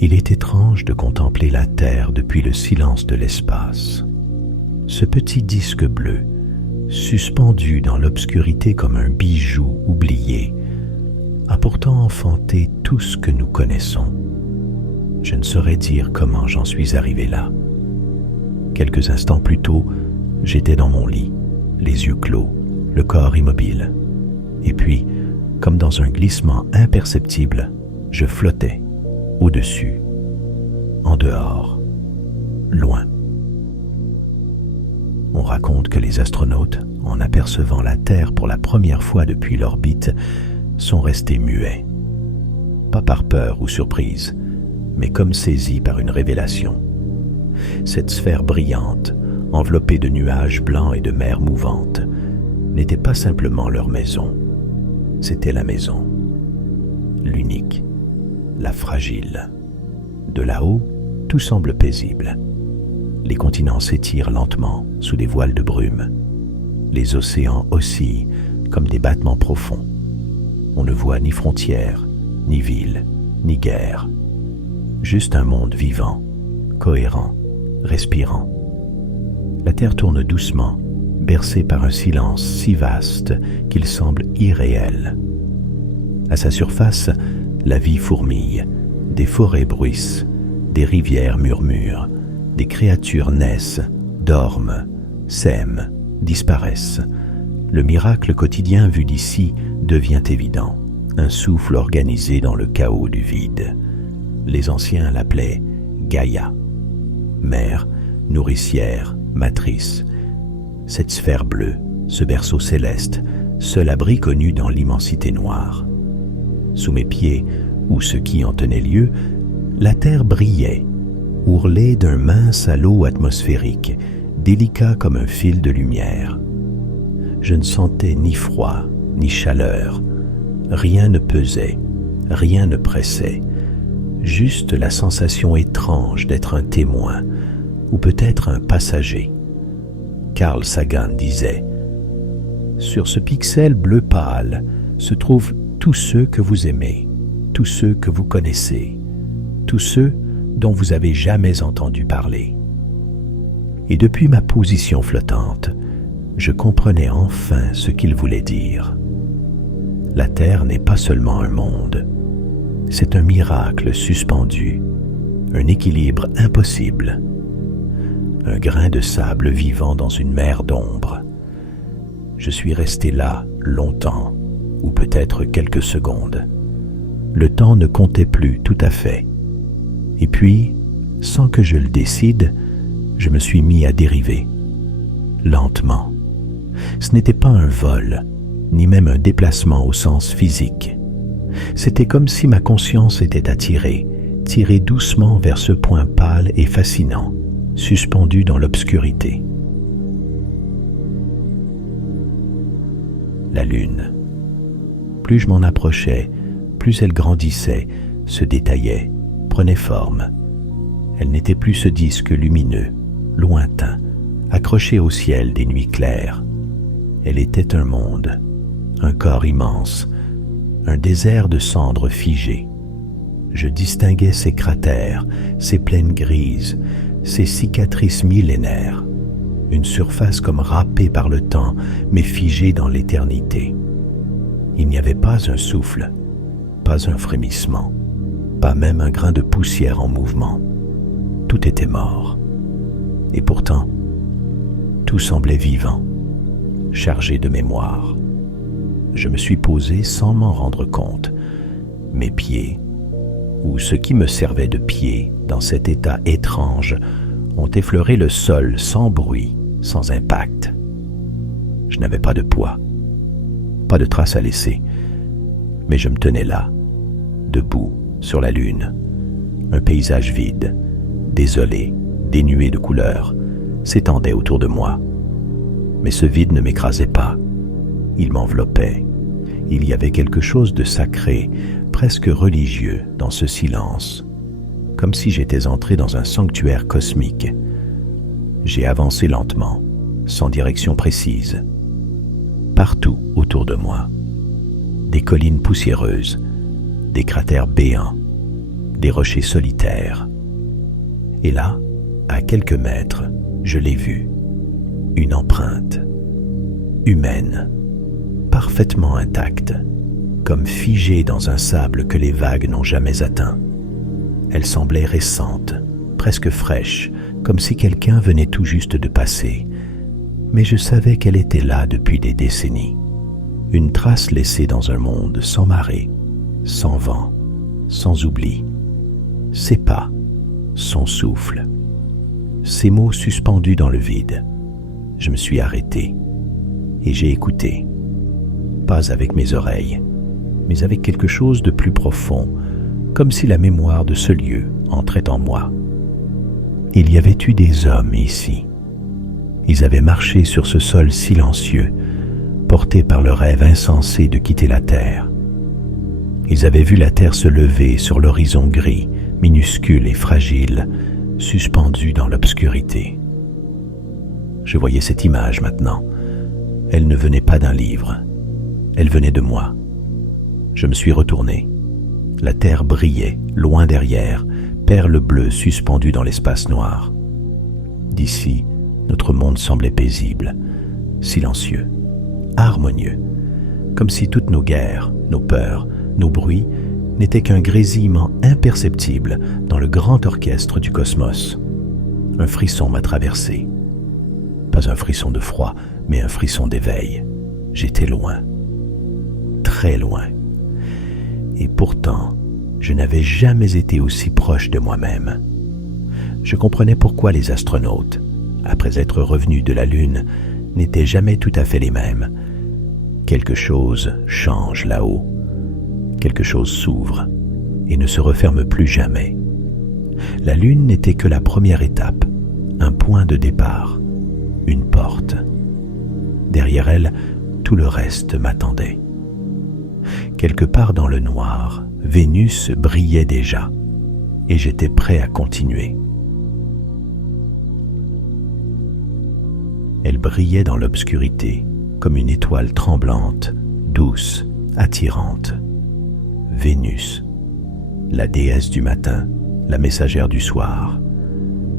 Il est étrange de contempler la Terre depuis le silence de l'espace. Ce petit disque bleu, suspendu dans l'obscurité comme un bijou oublié, a pourtant enfanté tout ce que nous connaissons. Je ne saurais dire comment j'en suis arrivé là. Quelques instants plus tôt, j'étais dans mon lit, les yeux clos, le corps immobile. Et puis, comme dans un glissement imperceptible, je flottais, au-dessus, en dehors, loin. On raconte que les astronautes, en apercevant la Terre pour la première fois depuis l'orbite, sont restés muets. Pas par peur ou surprise, mais comme saisis par une révélation. Cette sphère brillante, enveloppée de nuages blancs et de mers mouvantes, n'était pas simplement leur maison. C'était la maison, l'unique, la fragile. De là-haut, tout semble paisible. Les continents s'étirent lentement sous des voiles de brume. Les océans oscillent comme des battements profonds. On ne voit ni frontières, ni villes, ni guerres. Juste un monde vivant, cohérent, respirant. La Terre tourne doucement, bercée par un silence si vaste qu'il semble irréel. À sa surface, la vie fourmille, des forêts bruissent, des rivières murmurent, des créatures naissent, dorment, s'aiment, disparaissent. Le miracle quotidien vu d'ici devient évident, un souffle organisé dans le chaos du vide. Les anciens l'appelaient Gaïa, mère, nourricière, matrice. Cette sphère bleue, ce berceau céleste, seul abri connu dans l'immensité noire. Sous mes pieds, ou ce qui en tenait lieu, la terre brillait, ourlée d'un mince halo atmosphérique, délicat comme un fil de lumière. Je ne sentais ni froid, ni chaleur. Rien ne pesait, rien ne pressait. Juste la sensation étrange d'être un témoin, ou peut-être un passager. Carl Sagan disait « Sur ce pixel bleu pâle se trouvent tous ceux que vous aimez, tous ceux que vous connaissez, tous ceux dont vous avez jamais entendu parler. » Et depuis ma position flottante, je comprenais enfin ce qu'il voulait dire. La Terre n'est pas seulement un monde, c'est un miracle suspendu, un équilibre impossible, un grain de sable vivant dans une mer d'ombre. Je suis resté là longtemps, ou peut-être quelques secondes. Le temps ne comptait plus tout à fait. Et puis, sans que je le décide, je me suis mis à dériver, lentement. Ce n'était pas un vol, ni même un déplacement au sens physique. C'était comme si ma conscience était attirée, tirée doucement vers ce point pâle et fascinant, suspendu dans l'obscurité. La lune. Plus je m'en approchais, plus elle grandissait, se détaillait, prenait forme. Elle n'était plus ce disque lumineux, lointain, accroché au ciel des nuits claires. Elle était un monde, un corps immense, un désert de cendres figées. Je distinguais ses cratères, ses plaines grises, ses cicatrices millénaires, une surface comme râpée par le temps, mais figée dans l'éternité. Il n'y avait pas un souffle, pas un frémissement, pas même un grain de poussière en mouvement. Tout était mort. Et pourtant, tout semblait vivant, chargé de mémoire. Je me suis posé sans m'en rendre compte. Mes pieds, ou ce qui me servait de pieds dans cet état étrange, ont effleuré le sol sans bruit, sans impact. Je n'avais pas de poids, pas de traces à laisser, mais je me tenais là, debout sur la lune, un paysage vide, désolé, dénué de couleurs, s'étendait autour de moi. Mais ce vide ne m'écrasait pas, il m'enveloppait. Il y avait quelque chose de sacré, presque religieux dans ce silence, comme si j'étais entré dans un sanctuaire cosmique. J'ai avancé lentement, sans direction précise. Partout autour de moi, des collines poussiéreuses, des cratères béants, des rochers solitaires. Et là, à quelques mètres, je l'ai vue. Une empreinte, humaine, parfaitement intacte, comme figée dans un sable que les vagues n'ont jamais atteint. Elle semblait récente, presque fraîche, comme si quelqu'un venait tout juste de passer. Mais je savais qu'elle était là depuis des décennies. Une trace laissée dans un monde sans marée, sans vent, sans oubli. Ses pas, son souffle, ses mots suspendus dans le vide. Je me suis arrêté et j'ai écouté, pas avec mes oreilles, mais avec quelque chose de plus profond, comme si la mémoire de ce lieu entrait en moi. Il y avait eu des hommes ici. Ils avaient marché sur ce sol silencieux, portés par le rêve insensé de quitter la terre. Ils avaient vu la terre se lever sur l'horizon gris, minuscule et fragile, suspendue dans l'obscurité. Je voyais cette image maintenant. Elle ne venait pas d'un livre. Elle venait de moi. Je me suis retourné. La terre brillait, loin derrière, perles bleues suspendues dans l'espace noir. D'ici, notre monde semblait paisible, silencieux, harmonieux, comme si toutes nos guerres, nos peurs, nos bruits n'étaient qu'un grésillement imperceptible dans le grand orchestre du cosmos. Un frisson m'a traversé. Pas un frisson de froid, mais un frisson d'éveil. J'étais loin, très loin. Et pourtant, je n'avais jamais été aussi proche de moi-même. Je comprenais pourquoi les astronautes, après être revenus de la Lune, n'étaient jamais tout à fait les mêmes. Quelque chose change là-haut. Quelque chose s'ouvre et ne se referme plus jamais. La Lune n'était que la première étape, un point de départ, une porte. Derrière elle, tout le reste m'attendait. Quelque part dans le noir, Vénus brillait déjà, et j'étais prêt à continuer. Elle brillait dans l'obscurité, comme une étoile tremblante, douce, attirante. Vénus, la déesse du matin, la messagère du soir.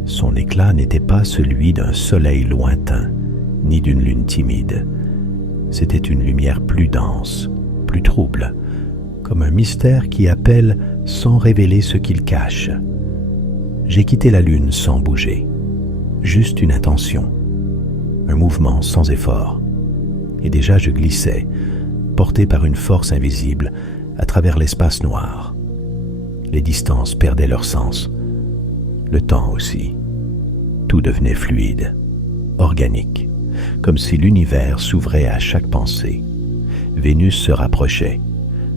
Son éclat n'était pas celui d'un soleil lointain, ni d'une lune timide. C'était une lumière plus dense, plus trouble, comme un mystère qui appelle sans révéler ce qu'il cache. J'ai quitté la lune sans bouger, juste une intention, un mouvement sans effort. Et déjà je glissais, porté par une force invisible, à travers l'espace noir. Les distances perdaient leur sens, le temps aussi. Tout devenait fluide, organique, comme si l'univers s'ouvrait à chaque pensée. Vénus se rapprochait,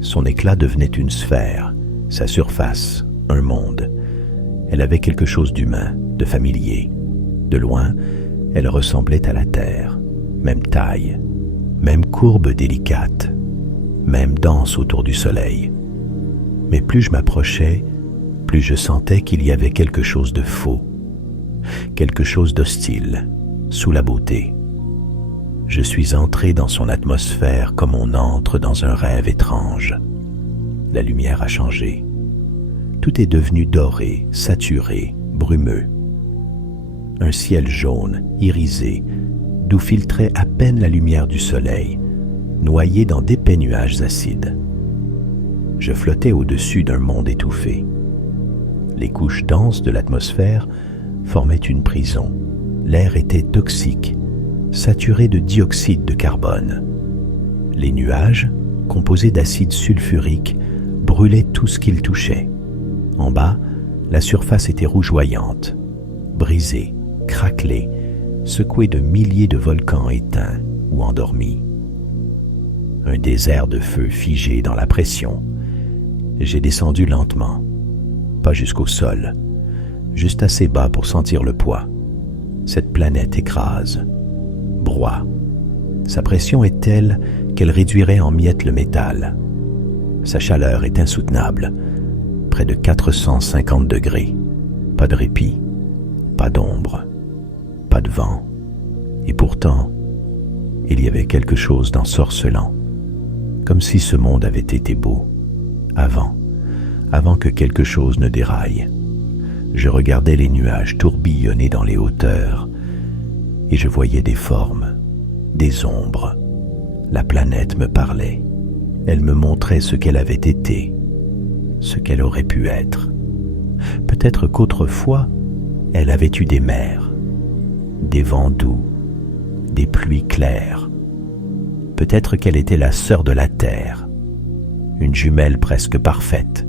son éclat devenait une sphère, sa surface, un monde. Elle avait quelque chose d'humain, de familier. De loin, elle ressemblait à la Terre, même taille, même courbe délicate, même danse autour du soleil. Mais plus je m'approchais, plus je sentais qu'il y avait quelque chose de faux, quelque chose d'hostile, sous la beauté. Je suis entré dans son atmosphère comme on entre dans un rêve étrange. La lumière a changé. Tout est devenu doré, saturé, brumeux. Un ciel jaune, irisé, d'où filtrait à peine la lumière du soleil, noyé dans d'épais nuages acides. Je flottais au-dessus d'un monde étouffé. Les couches denses de l'atmosphère formaient une prison. L'air était toxique, saturé de dioxyde de carbone. Les nuages, composés d'acide sulfurique, brûlaient tout ce qu'ils touchaient. En bas, la surface était rougeoyante, brisée, craquelée, secouée de milliers de volcans éteints ou endormis. Un désert de feu figé dans la pression. J'ai descendu lentement, pas jusqu'au sol, juste assez bas pour sentir le poids. Cette planète écrase, broie. Sa pression est telle qu'elle réduirait en miettes le métal. Sa chaleur est insoutenable, près de 450 degrés. Pas de répit, pas d'ombre, pas de vent. Et pourtant, il y avait quelque chose d'ensorcelant, comme si ce monde avait été beau, avant avant que quelque chose ne déraille. Je regardais les nuages tourbillonner dans les hauteurs et je voyais des formes, des ombres. La planète me parlait. Elle me montrait ce qu'elle avait été, ce qu'elle aurait pu être. Peut-être qu'autrefois, elle avait eu des mers, des vents doux, des pluies claires. Peut-être qu'elle était la sœur de la terre, une jumelle presque parfaite.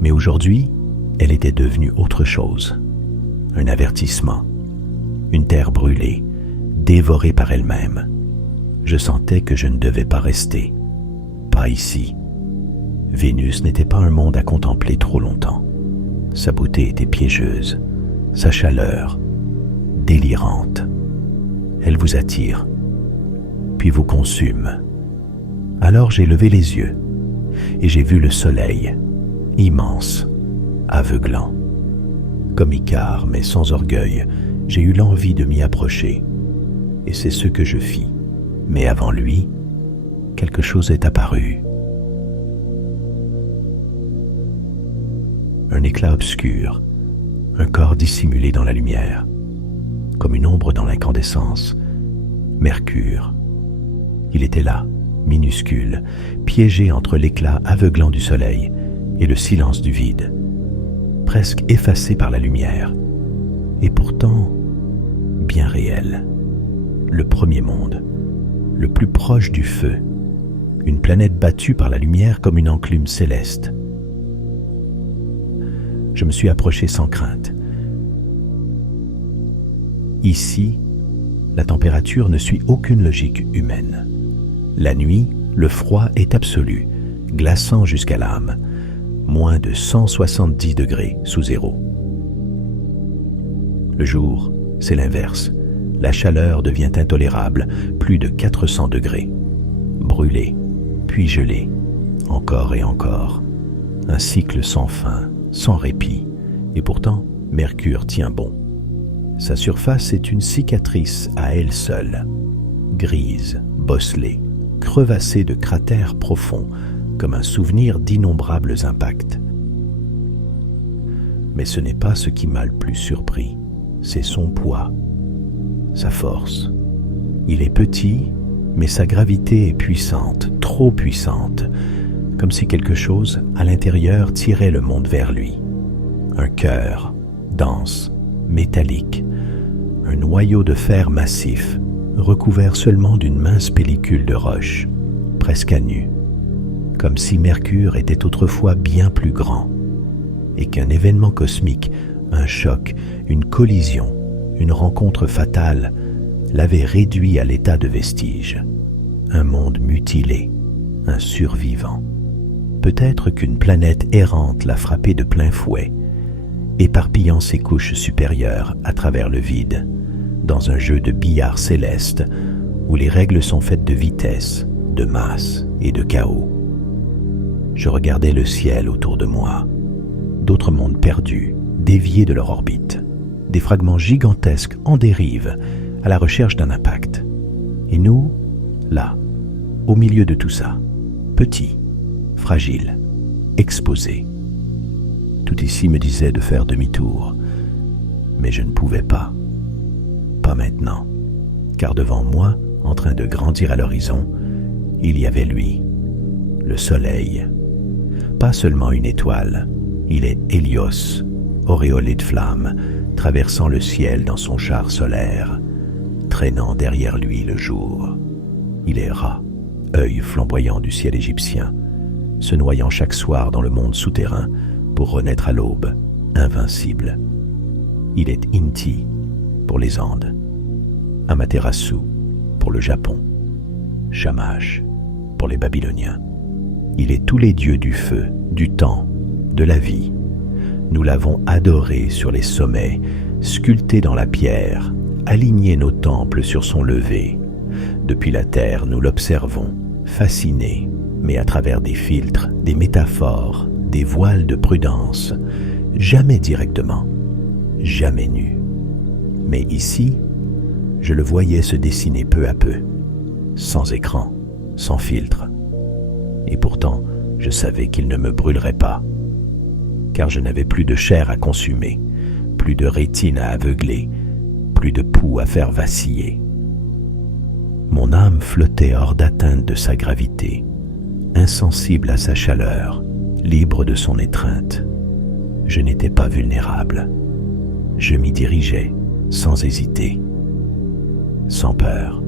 Mais aujourd'hui, elle était devenue autre chose. Un avertissement, une terre brûlée, dévorée par elle-même. Je sentais que je ne devais pas rester, pas ici. Vénus n'était pas un monde à contempler trop longtemps. Sa beauté était piégeuse, sa chaleur délirante. Elle vous attire, puis vous consume. Alors j'ai levé les yeux et j'ai vu le soleil, immense, aveuglant. Comme Icare, mais sans orgueil, j'ai eu l'envie de m'y approcher, et c'est ce que je fis. Mais avant lui, quelque chose est apparu. Un éclat obscur, un corps dissimulé dans la lumière, comme une ombre dans l'incandescence. Mercure. Il était là, minuscule, piégé entre l'éclat aveuglant du soleil et le silence du vide, presque effacé par la lumière, et pourtant bien réel. Le premier monde, le plus proche du feu, une planète battue par la lumière comme une enclume céleste. Je me suis approché sans crainte. Ici, la température ne suit aucune logique humaine. La nuit, le froid est absolu, glaçant jusqu'à l'âme, moins de 170 degrés sous zéro. Le jour, c'est l'inverse. La chaleur devient intolérable, plus de 400 degrés. Brûlé, puis gelé, encore et encore. Un cycle sans fin, sans répit. Et pourtant, Mercure tient bon. Sa surface est une cicatrice à elle seule, grise, bosselée, crevassée de cratères profonds, comme un souvenir d'innombrables impacts. Mais ce n'est pas ce qui m'a le plus surpris, c'est son poids, sa force. Il est petit, mais sa gravité est puissante, trop puissante, comme si quelque chose à l'intérieur tirait le monde vers lui. Un cœur, dense, métallique, un noyau de fer massif, recouvert seulement d'une mince pellicule de roche, presque à nu, comme si Mercure était autrefois bien plus grand, et qu'un événement cosmique, un choc, une collision, une rencontre fatale, l'avait réduit à l'état de vestige, un monde mutilé, un survivant. Peut-être qu'une planète errante l'a frappé de plein fouet, éparpillant ses couches supérieures à travers le vide, dans un jeu de billard céleste où les règles sont faites de vitesse, de masse et de chaos. Je regardais le ciel autour de moi, d'autres mondes perdus, déviés de leur orbite, des fragments gigantesques en dérive à la recherche d'un impact. Et nous, là, au milieu de tout ça, petits, fragiles, exposés. Tout ici me disait de faire demi-tour, mais je ne pouvais pas. Pas maintenant, car devant moi, en train de grandir à l'horizon, il y avait lui, le soleil. Pas seulement une étoile, il est Hélios, auréolé de flammes, traversant le ciel dans son char solaire, traînant derrière lui le jour. Il est Ra, œil flamboyant du ciel égyptien, se noyant chaque soir dans le monde souterrain pour renaître à l'aube, invincible. Il est Inti pour les Andes, Amaterasu pour le Japon, Shamash pour les Babyloniens. Il est tous les dieux du feu, du temps, de la vie. Nous l'avons adoré sur les sommets, sculpté dans la pierre, aligné nos temples sur son lever. Depuis la terre, nous l'observons, fascinés, mais à travers des filtres, des métaphores, des voiles de prudence, jamais directement, jamais nu. Mais ici, je le voyais se dessiner peu à peu, sans écran, sans filtre. Et pourtant, je savais qu'il ne me brûlerait pas, car je n'avais plus de chair à consumer, plus de rétine à aveugler, plus de pouls à faire vaciller. Mon âme flottait hors d'atteinte de sa gravité, insensible à sa chaleur, libre de son étreinte. Je n'étais pas vulnérable. Je m'y dirigeais sans hésiter, sans peur,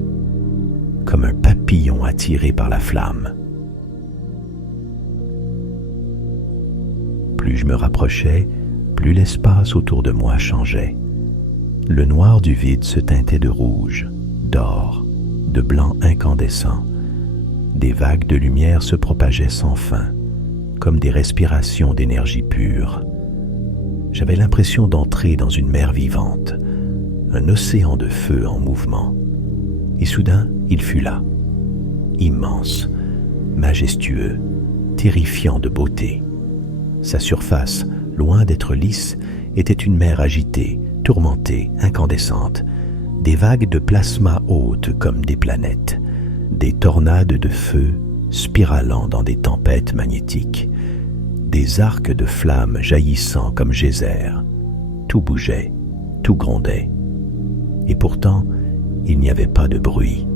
comme un papillon attiré par la flamme. Plus je me rapprochais, plus l'espace autour de moi changeait. Le noir du vide se teintait de rouge, d'or, de blanc incandescent. Des vagues de lumière se propageaient sans fin, comme des respirations d'énergie pure. J'avais l'impression d'entrer dans une mer vivante, un océan de feu en mouvement. Et soudain, il fut là, immense, majestueux, terrifiant de beauté. Sa surface, loin d'être lisse, était une mer agitée, tourmentée, incandescente. Des vagues de plasma hautes comme des planètes, des tornades de feu spiralant dans des tempêtes magnétiques, des arcs de flammes jaillissant comme geysers. Tout bougeait, tout grondait. Et pourtant, il n'y avait pas de bruit,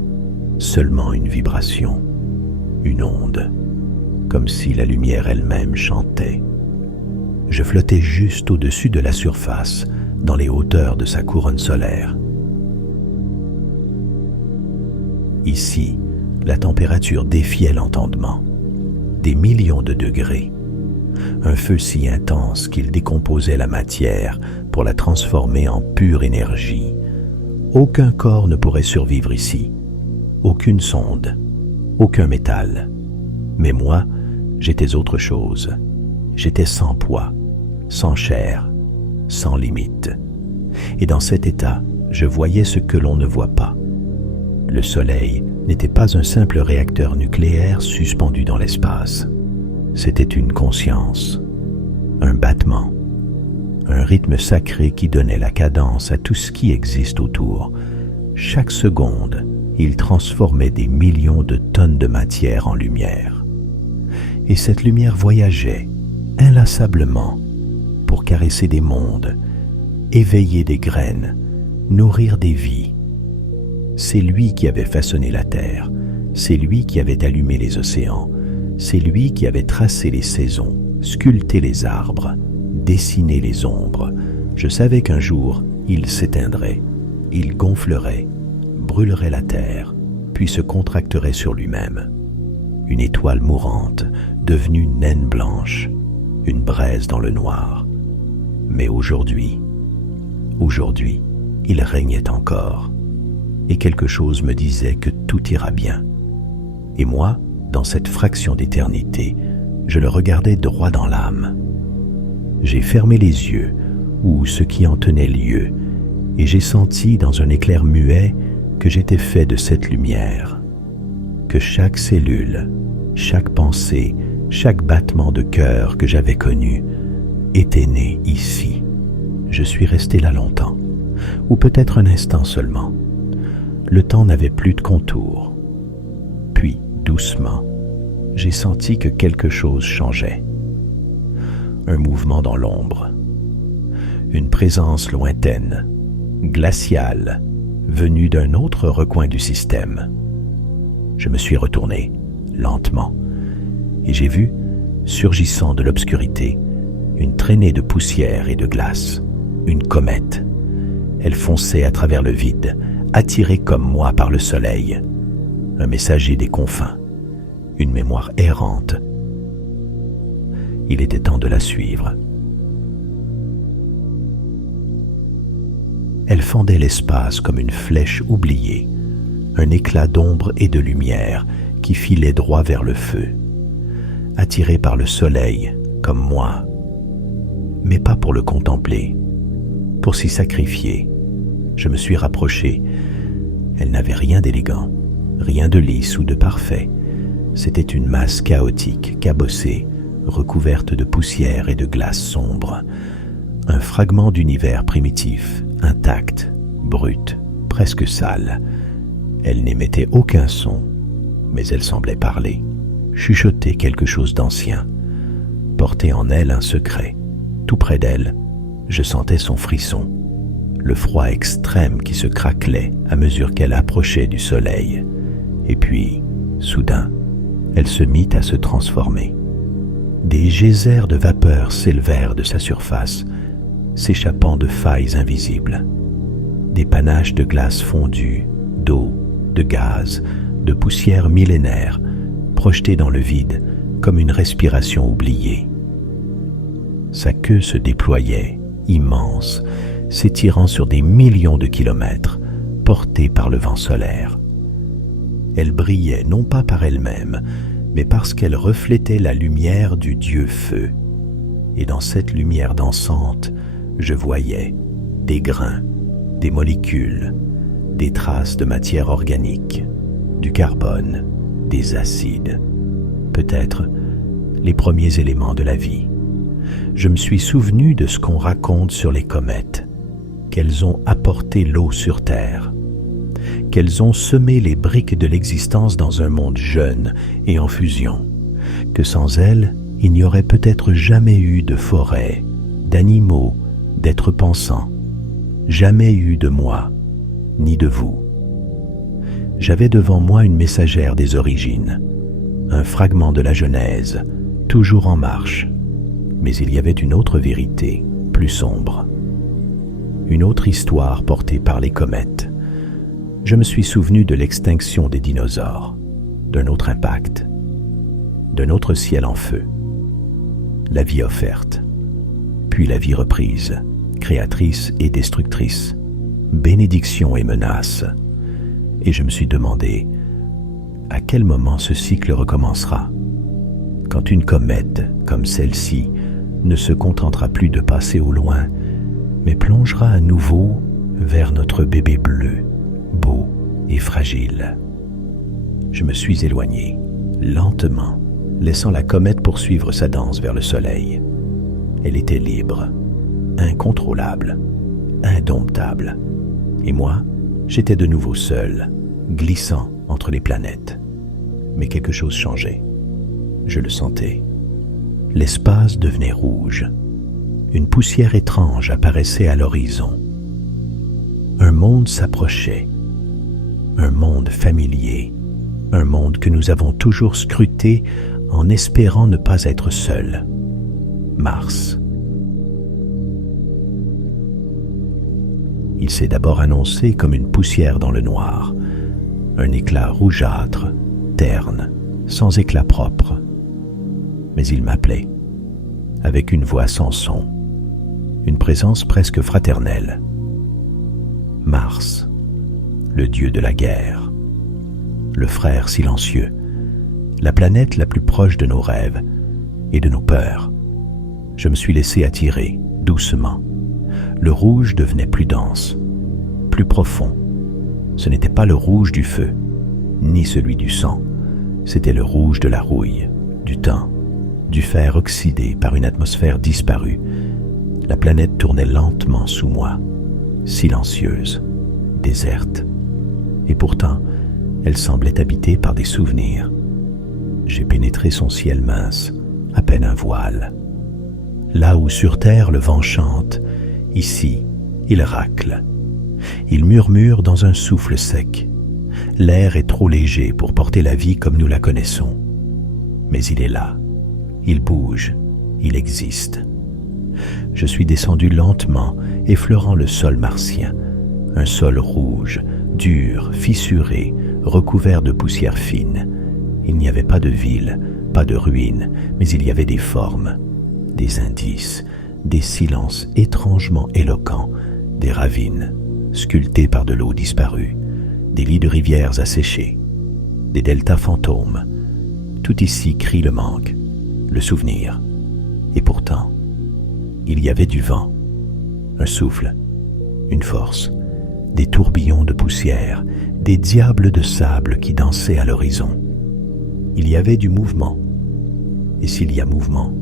seulement une vibration, une onde, comme si la lumière elle-même chantait. Je flottais juste au-dessus de la surface, dans les hauteurs de sa couronne solaire. Ici, la température défiait l'entendement. Des millions de degrés. Un feu si intense qu'il décomposait la matière pour la transformer en pure énergie. Aucun corps ne pourrait survivre ici. Aucune sonde. Aucun métal. Mais moi, j'étais autre chose. J'étais sans poids, sans chair, sans limite. Et dans cet état, je voyais ce que l'on ne voit pas. Le Soleil n'était pas un simple réacteur nucléaire suspendu dans l'espace. C'était une conscience, un battement, un rythme sacré qui donnait la cadence à tout ce qui existe autour. Chaque seconde, il transformait des millions de tonnes de matière en lumière. Et cette lumière voyageait inlassablement pour caresser des mondes, éveiller des graines, nourrir des vies. C'est lui qui avait façonné la terre, c'est lui qui avait allumé les océans, c'est lui qui avait tracé les saisons, sculpté les arbres, dessiné les ombres. Je savais qu'un jour, il s'éteindrait, il gonflerait, brûlerait la terre, puis se contracterait sur lui-même. Une étoile mourante, devenue naine blanche, une braise dans le noir. Mais aujourd'hui, il régnait encore. Et quelque chose me disait que tout ira bien. Et moi, dans cette fraction d'éternité, je le regardais droit dans l'âme. J'ai fermé les yeux, ou ce qui en tenait lieu, et j'ai senti dans un éclair muet que j'étais fait de cette lumière, que chaque cellule, chaque pensée, chaque battement de cœur que j'avais connu était né ici. Je suis resté là longtemps, ou peut-être un instant seulement. Le temps n'avait plus de contour. Puis, doucement, j'ai senti que quelque chose changeait. Un mouvement dans l'ombre. Une présence lointaine, glaciale, venue d'un autre recoin du système. Je me suis retourné, lentement, et j'ai vu, surgissant de l'obscurité, une traînée de poussière et de glace, une comète. Elle fonçait à travers le vide, attiré comme moi par le soleil, un messager des confins, une mémoire errante. Il était temps de la suivre. Elle fendait l'espace comme une flèche oubliée, un éclat d'ombre et de lumière qui filait droit vers le feu, attiré par le soleil comme moi, mais pas pour le contempler, pour s'y sacrifier. Je me suis rapproché. Elle n'avait rien d'élégant, rien de lisse ou de parfait. C'était une masse chaotique, cabossée, recouverte de poussière et de glace sombre. Un fragment d'univers primitif, intact, brut, presque sale. Elle n'émettait aucun son, mais elle semblait parler, chuchoter quelque chose d'ancien, porter en elle un secret, Tout près d'elle, je sentais son frisson, le froid extrême qui se craquelait à mesure qu'elle approchait du soleil. Et puis, soudain, elle se mit à se transformer. Des geysers de vapeur s'élevèrent de sa surface, s'échappant de failles invisibles. Des panaches de glace fondue, d'eau, de gaz, de poussière millénaire, projetées dans le vide comme une respiration oubliée. Sa queue se déployait, immense, s'étirant sur des millions de kilomètres, portée par le vent solaire. Elle brillait non pas par elle-même, mais parce qu'elle reflétait la lumière du dieu feu. Et dans cette lumière dansante, je voyais des grains, des molécules, des traces de matière organique, du carbone, des acides, peut-être les premiers éléments de la vie. Je me suis souvenu de ce qu'on raconte sur les comètes, qu'elles ont apporté l'eau sur Terre, qu'elles ont semé les briques de l'existence dans un monde jeune et en fusion, que sans elles, il n'y aurait peut-être jamais eu de forêt, d'animaux, d'êtres pensants, jamais eu de moi, ni de vous. J'avais devant moi une messagère des origines, un fragment de la Genèse, toujours en marche, mais il y avait une autre vérité, plus sombre. Une autre histoire portée par les comètes. Je me suis souvenu de l'extinction des dinosaures, d'un autre impact, d'un autre ciel en feu. La vie offerte, puis la vie reprise, créatrice et destructrice, bénédiction et menace. Et je me suis demandé, à quel moment ce cycle recommencera? Quand une comète, comme celle-ci, ne se contentera plus de passer au loin, mais plongera à nouveau vers notre bébé bleu, beau et fragile. Je me suis éloigné, lentement, laissant la comète poursuivre sa danse vers le soleil. Elle était libre, incontrôlable, indomptable. Et moi, j'étais de nouveau seul, glissant entre les planètes. Mais quelque chose changeait. Je le sentais. L'espace devenait rouge. Une poussière étrange apparaissait à l'horizon. Un monde s'approchait. Un monde familier. Un monde que nous avons toujours scruté en espérant ne pas être seuls. Mars. Il s'est d'abord annoncé comme une poussière dans le noir, un éclat rougeâtre, terne, sans éclat propre. Mais il m'appelait, avec une voix sans son, une présence presque fraternelle. Mars, le dieu de la guerre, le frère silencieux, la planète la plus proche de nos rêves et de nos peurs. Je me suis laissé attirer, doucement. Le rouge devenait plus dense, plus profond. Ce n'était pas le rouge du feu, ni celui du sang. C'était le rouge de la rouille, du temps, du fer oxydé par une atmosphère disparue. La planète tournait lentement sous moi, silencieuse, déserte. Et pourtant, elle semblait habitée par des souvenirs. J'ai pénétré son ciel mince, à peine un voile. Là où sur terre le vent chante, ici, il racle. Il murmure dans un souffle sec. L'air est trop léger pour porter la vie comme nous la connaissons. Mais il est là. Il bouge. Il existe. Je suis descendu lentement, effleurant le sol martien. Un sol rouge, dur, fissuré, recouvert de poussière fine. Il n'y avait pas de ville, pas de ruines, mais il y avait des formes, des indices, des silences étrangement éloquents, des ravines, sculptées par de l'eau disparue, des lits de rivières asséchés, des deltas fantômes. Tout ici crie le manque, le souvenir. Et pourtant, il y avait du vent, un souffle, une force, des tourbillons de poussière, des diables de sable qui dansaient à l'horizon. Il y avait du mouvement. Et s'il y a mouvement,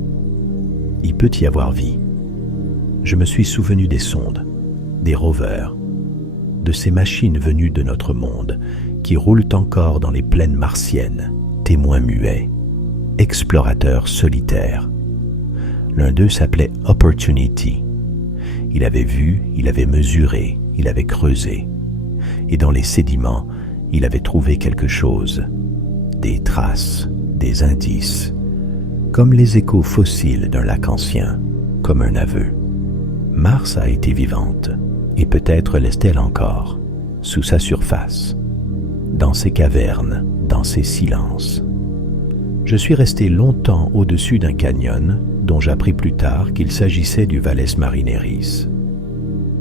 il peut y avoir vie. Je me suis souvenu des sondes, des rovers, de ces machines venues de notre monde qui roulent encore dans les plaines martiennes, témoins muets, explorateurs solitaires. L'un d'eux s'appelait Opportunity. Il avait vu, il avait mesuré, il avait creusé. Et dans les sédiments, il avait trouvé quelque chose. Des traces, des indices. Comme les échos fossiles d'un lac ancien, comme un aveu. Mars a été vivante, et peut-être l'est-elle encore, sous sa surface, dans ses cavernes, dans ses silences. Je suis resté longtemps au-dessus d'un canyon dont j'appris plus tard qu'il s'agissait du Valles Marineris.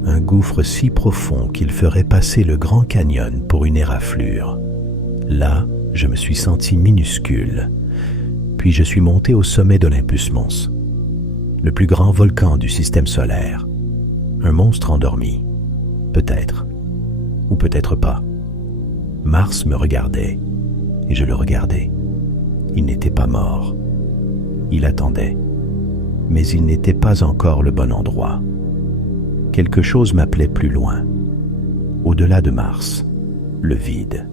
Un gouffre si profond qu'il ferait passer le Grand Canyon pour une éraflure. Là, je me suis senti minuscule, puis je suis monté au sommet d'Olympus Mons, le plus grand volcan du système solaire. Un monstre endormi, peut-être, ou peut-être pas. Mars me regardait, et je le regardais. Il n'était pas mort. Il attendait, mais il n'était pas encore le bon endroit. Quelque chose m'appelait plus loin, au-delà de Mars, le vide.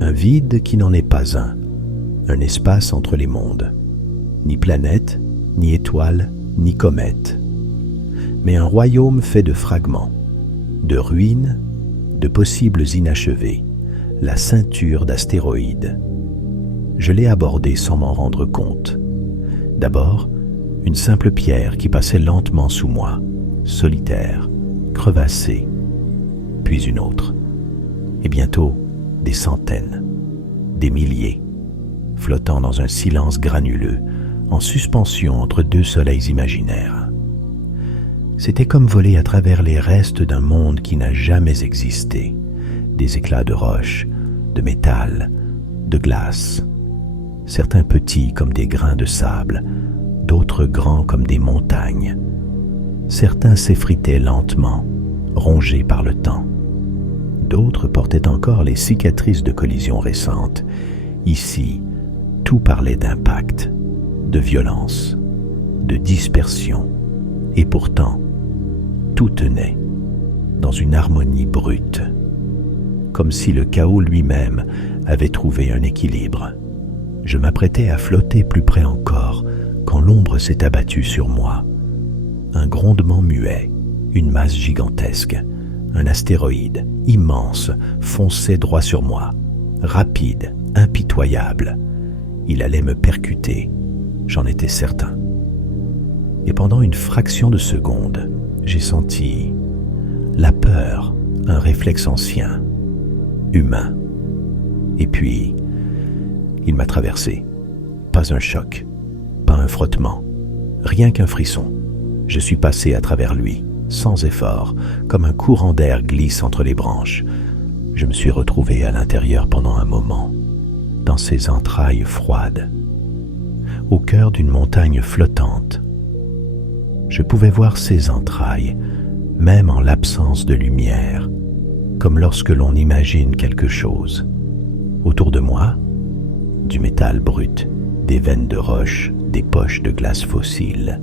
Un vide qui n'en est pas un espace entre les mondes. Ni planète, ni étoile, ni comète. Mais un royaume fait de fragments, de ruines, de possibles inachevés, la ceinture d'astéroïdes. Je l'ai abordé sans m'en rendre compte. D'abord, une simple pierre qui passait lentement sous moi, solitaire, crevassée, puis une autre. Et bientôt, des centaines, des milliers, flottant dans un silence granuleux, en suspension entre deux soleils imaginaires. C'était comme voler à travers les restes d'un monde qui n'a jamais existé, des éclats de roche, de métal, de glace, certains petits comme des grains de sable, d'autres grands comme des montagnes. Certains s'effritaient lentement, rongés par le temps. D'autres portaient encore les cicatrices de collisions récentes. Ici, tout parlait d'impact, de violence, de dispersion, et pourtant, tout tenait dans une harmonie brute, comme si le chaos lui-même avait trouvé un équilibre. Je m'apprêtais à flotter plus près encore quand l'ombre s'est abattue sur moi. Un grondement muet, une masse gigantesque, un astéroïde immense fonçait droit sur moi, rapide, impitoyable. Il allait me percuter, j'en étais certain. Et pendant une fraction de seconde, j'ai senti la peur, un réflexe ancien, humain. Et puis, il m'a traversé. Pas un choc, pas un frottement, rien qu'un frisson. Je suis passé à travers lui, sans effort, comme un courant d'air glisse entre les branches. Je me suis retrouvé à l'intérieur pendant un moment, dans ses entrailles froides, au cœur d'une montagne flottante. Je pouvais voir ses entrailles, même en l'absence de lumière, comme lorsque l'on imagine quelque chose. Autour de moi, du métal brut, des veines de roche, des poches de glace fossile.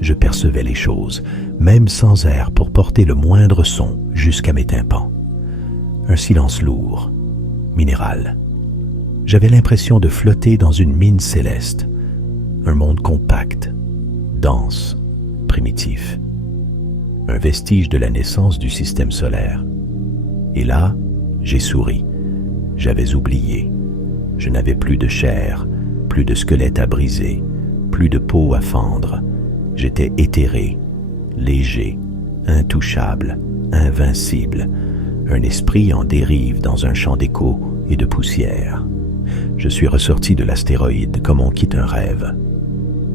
Je percevais les choses, même sans air pour porter le moindre son jusqu'à mes tympans. Un silence lourd, minéral. J'avais l'impression de flotter dans une mine céleste, un monde compact, dense, primitif. Un vestige de la naissance du système solaire. Et là, j'ai souri. J'avais oublié. Je n'avais plus de chair, plus de squelette à briser, plus de peau à fendre. J'étais éthéré, léger, intouchable, invincible, un esprit en dérive dans un champ d'écho et de poussière. Je suis ressorti de l'astéroïde comme on quitte un rêve,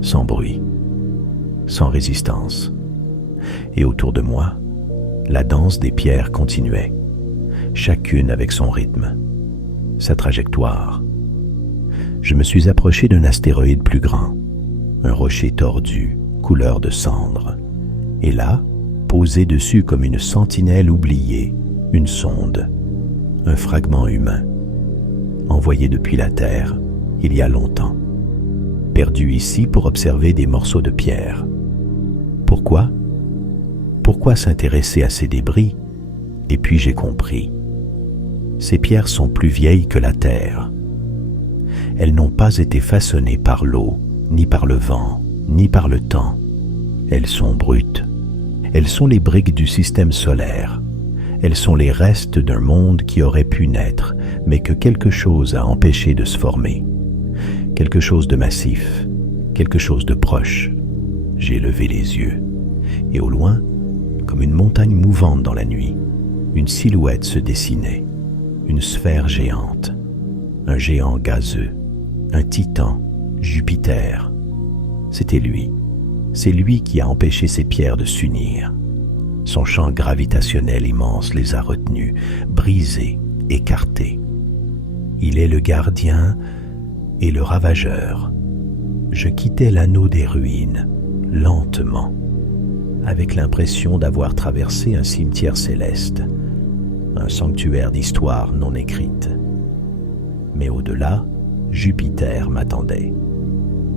sans bruit, sans résistance. Et autour de moi, la danse des pierres continuait, chacune avec son rythme, sa trajectoire. Je me suis approché d'un astéroïde plus grand, un rocher tordu, couleur de cendre. Et là, posé dessus comme une sentinelle oubliée, une sonde, un fragment humain, envoyé depuis la Terre il y a longtemps, perdu ici pour observer des morceaux de pierre. Pourquoi ? Pourquoi s'intéresser à ces débris ? Et puis j'ai compris. Ces pierres sont plus vieilles que la Terre. elles n'ont pas été façonnées par l'eau, ni par le vent, ni par le temps. Elles sont brutes. Elles sont les briques du système solaire. Elles sont les restes d'un monde qui aurait pu naître, mais que quelque chose a empêché de se former. Quelque chose de massif, quelque chose de proche. J'ai levé les yeux, et au loin, comme une montagne mouvante dans la nuit, une silhouette se dessinait, une sphère géante, un géant gazeux, un titan, Jupiter. C'était lui. C'est lui qui a empêché ces pierres de s'unir. Son champ gravitationnel immense les a retenues, brisées, écartées. Il est le gardien et le ravageur. Je quittais l'anneau des ruines, lentement, avec l'impression d'avoir traversé un cimetière céleste, un sanctuaire d'histoire non écrite. Mais au-delà, Jupiter m'attendait.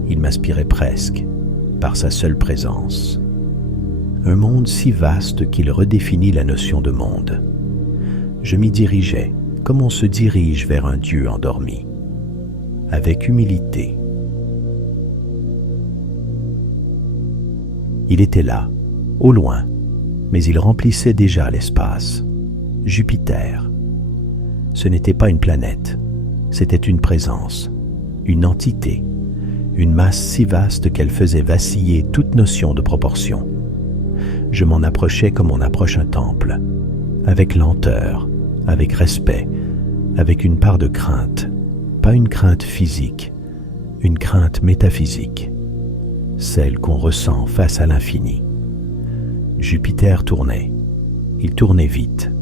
Il m'aspirait presque, par sa seule présence. Un monde si vaste qu'il redéfinit la notion de monde. Je m'y dirigeais, comme on se dirige vers un Dieu endormi, avec humilité. Il était là, au loin, mais il remplissait déjà l'espace. Jupiter. Ce n'était pas une planète, c'était une présence, une entité, une masse si vaste qu'elle faisait vaciller toute notion de proportion. Je m'en approchais comme on approche un temple, avec lenteur, avec respect, avec une part de crainte, pas une crainte physique, une crainte métaphysique, celle qu'on ressent face à l'infini. Jupiter tournait. Il tournait vite,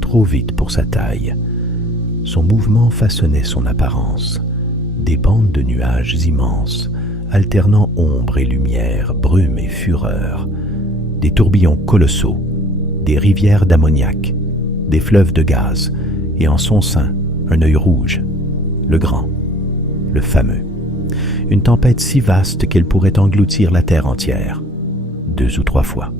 trop vite pour sa taille. Son mouvement façonnait son apparence. Des bandes de nuages immenses, alternant ombre et lumière, brume et fureur. Des tourbillons colossaux, des rivières d'ammoniac, des fleuves de gaz, et en son sein, un œil rouge, le grand, le fameux. Une tempête si vaste qu'elle pourrait engloutir la terre entière, 2 ou 3 fois.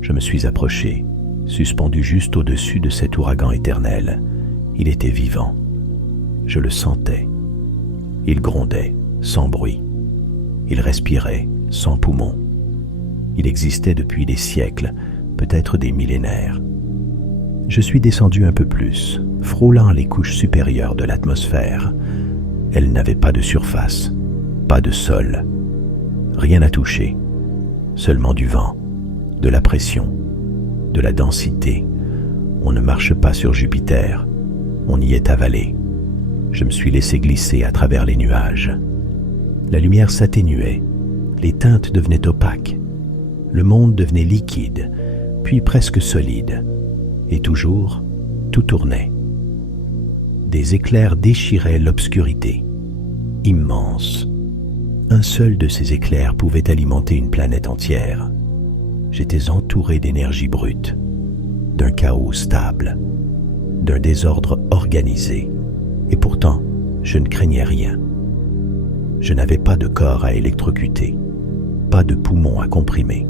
Je me suis approché, suspendu juste au-dessus de cet ouragan éternel. Il était vivant. Je le sentais. Il grondait, sans bruit. Il respirait, sans poumons. Il existait depuis des siècles, peut-être des millénaires. Je suis descendu un peu plus, frôlant les couches supérieures de l'atmosphère. Elle n'avait pas de surface, pas de sol. Rien à toucher, seulement du vent, de la pression, de la densité. On ne marche pas sur Jupiter, on y est avalé. Je me suis laissé glisser à travers les nuages. La lumière s'atténuait, les teintes devenaient opaques. Le monde devenait liquide, puis presque solide. Et toujours, tout tournait. Des éclairs déchiraient l'obscurité. Immense. Un seul de ces éclairs pouvait alimenter une planète entière. J'étais entouré d'énergie brute, d'un chaos stable, d'un désordre organisé. Et pourtant, je ne craignais rien. Je n'avais pas de corps à électrocuter, pas de poumons à comprimer.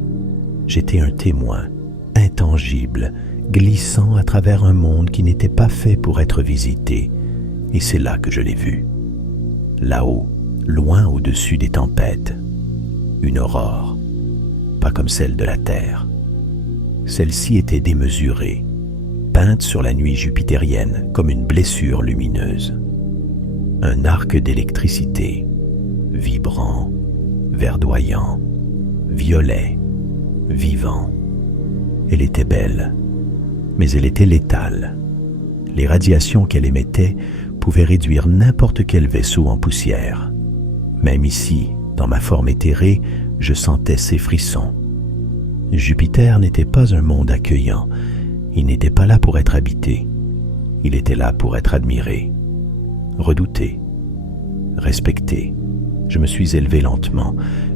J'étais un témoin, intangible, glissant à travers un monde qui n'était pas fait pour être visité. Et c'est là que je l'ai vu. Là-haut, loin au-dessus des tempêtes, une aurore, pas comme celle de la Terre. Celle-ci était démesurée, peinte sur la nuit jupitérienne comme une blessure lumineuse. Un arc d'électricité, vibrant, verdoyant, violet, vivant. Elle était belle, mais elle était létale. Les radiations qu'elle émettait pouvaient réduire n'importe quel vaisseau en poussière. Même ici, dans ma forme éthérée, je sentais ces frissons. Jupiter n'était pas un monde accueillant. Il n'était pas là pour être habité. Il était là pour être admiré, redouté, respecté. Je me suis élevé lentement,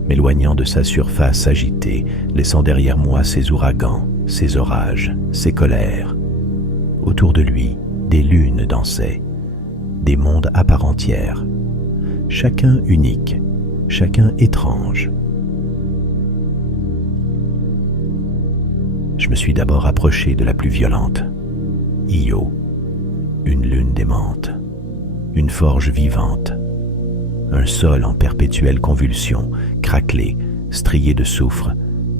m'éloignant de sa surface agitée, laissant derrière moi ses ouragans, ses orages, ses colères. Autour de lui, des lunes dansaient, des mondes à part entière, chacun unique, chacun étrange. Je me suis d'abord approché de la plus violente, Io, une lune démente, une forge vivante, un sol en perpétuelle convulsion, craquelé, strié de soufre,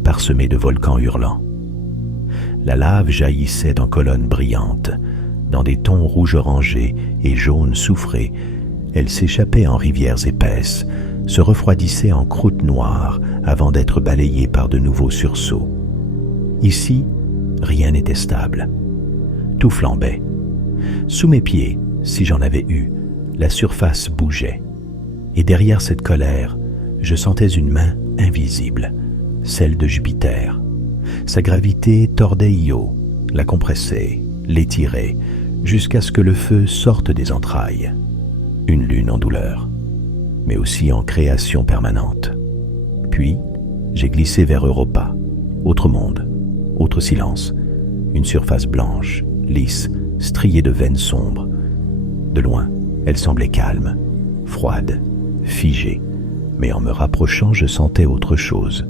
parsemé de volcans hurlants. La lave jaillissait en colonnes brillantes, dans des tons rouge-orangé et jaune soufré. Elle s'échappait en rivières épaisses, se refroidissait en croûte noire avant d'être balayée par de nouveaux sursauts. Ici, rien n'était stable. Tout flambait. Sous mes pieds, si j'en avais eu, la surface bougeait. Et derrière cette colère, je sentais une main invisible, celle de Jupiter. Sa gravité tordait Io, la compressait, l'étirait, jusqu'à ce que le feu sorte des entrailles. Une lune en douleur, mais aussi en création permanente. Puis, j'ai glissé vers Europa, autre monde, autre silence, une surface blanche, lisse, striée de veines sombres. De loin, elle semblait calme, froide, figée, mais en me rapprochant, je sentais autre chose.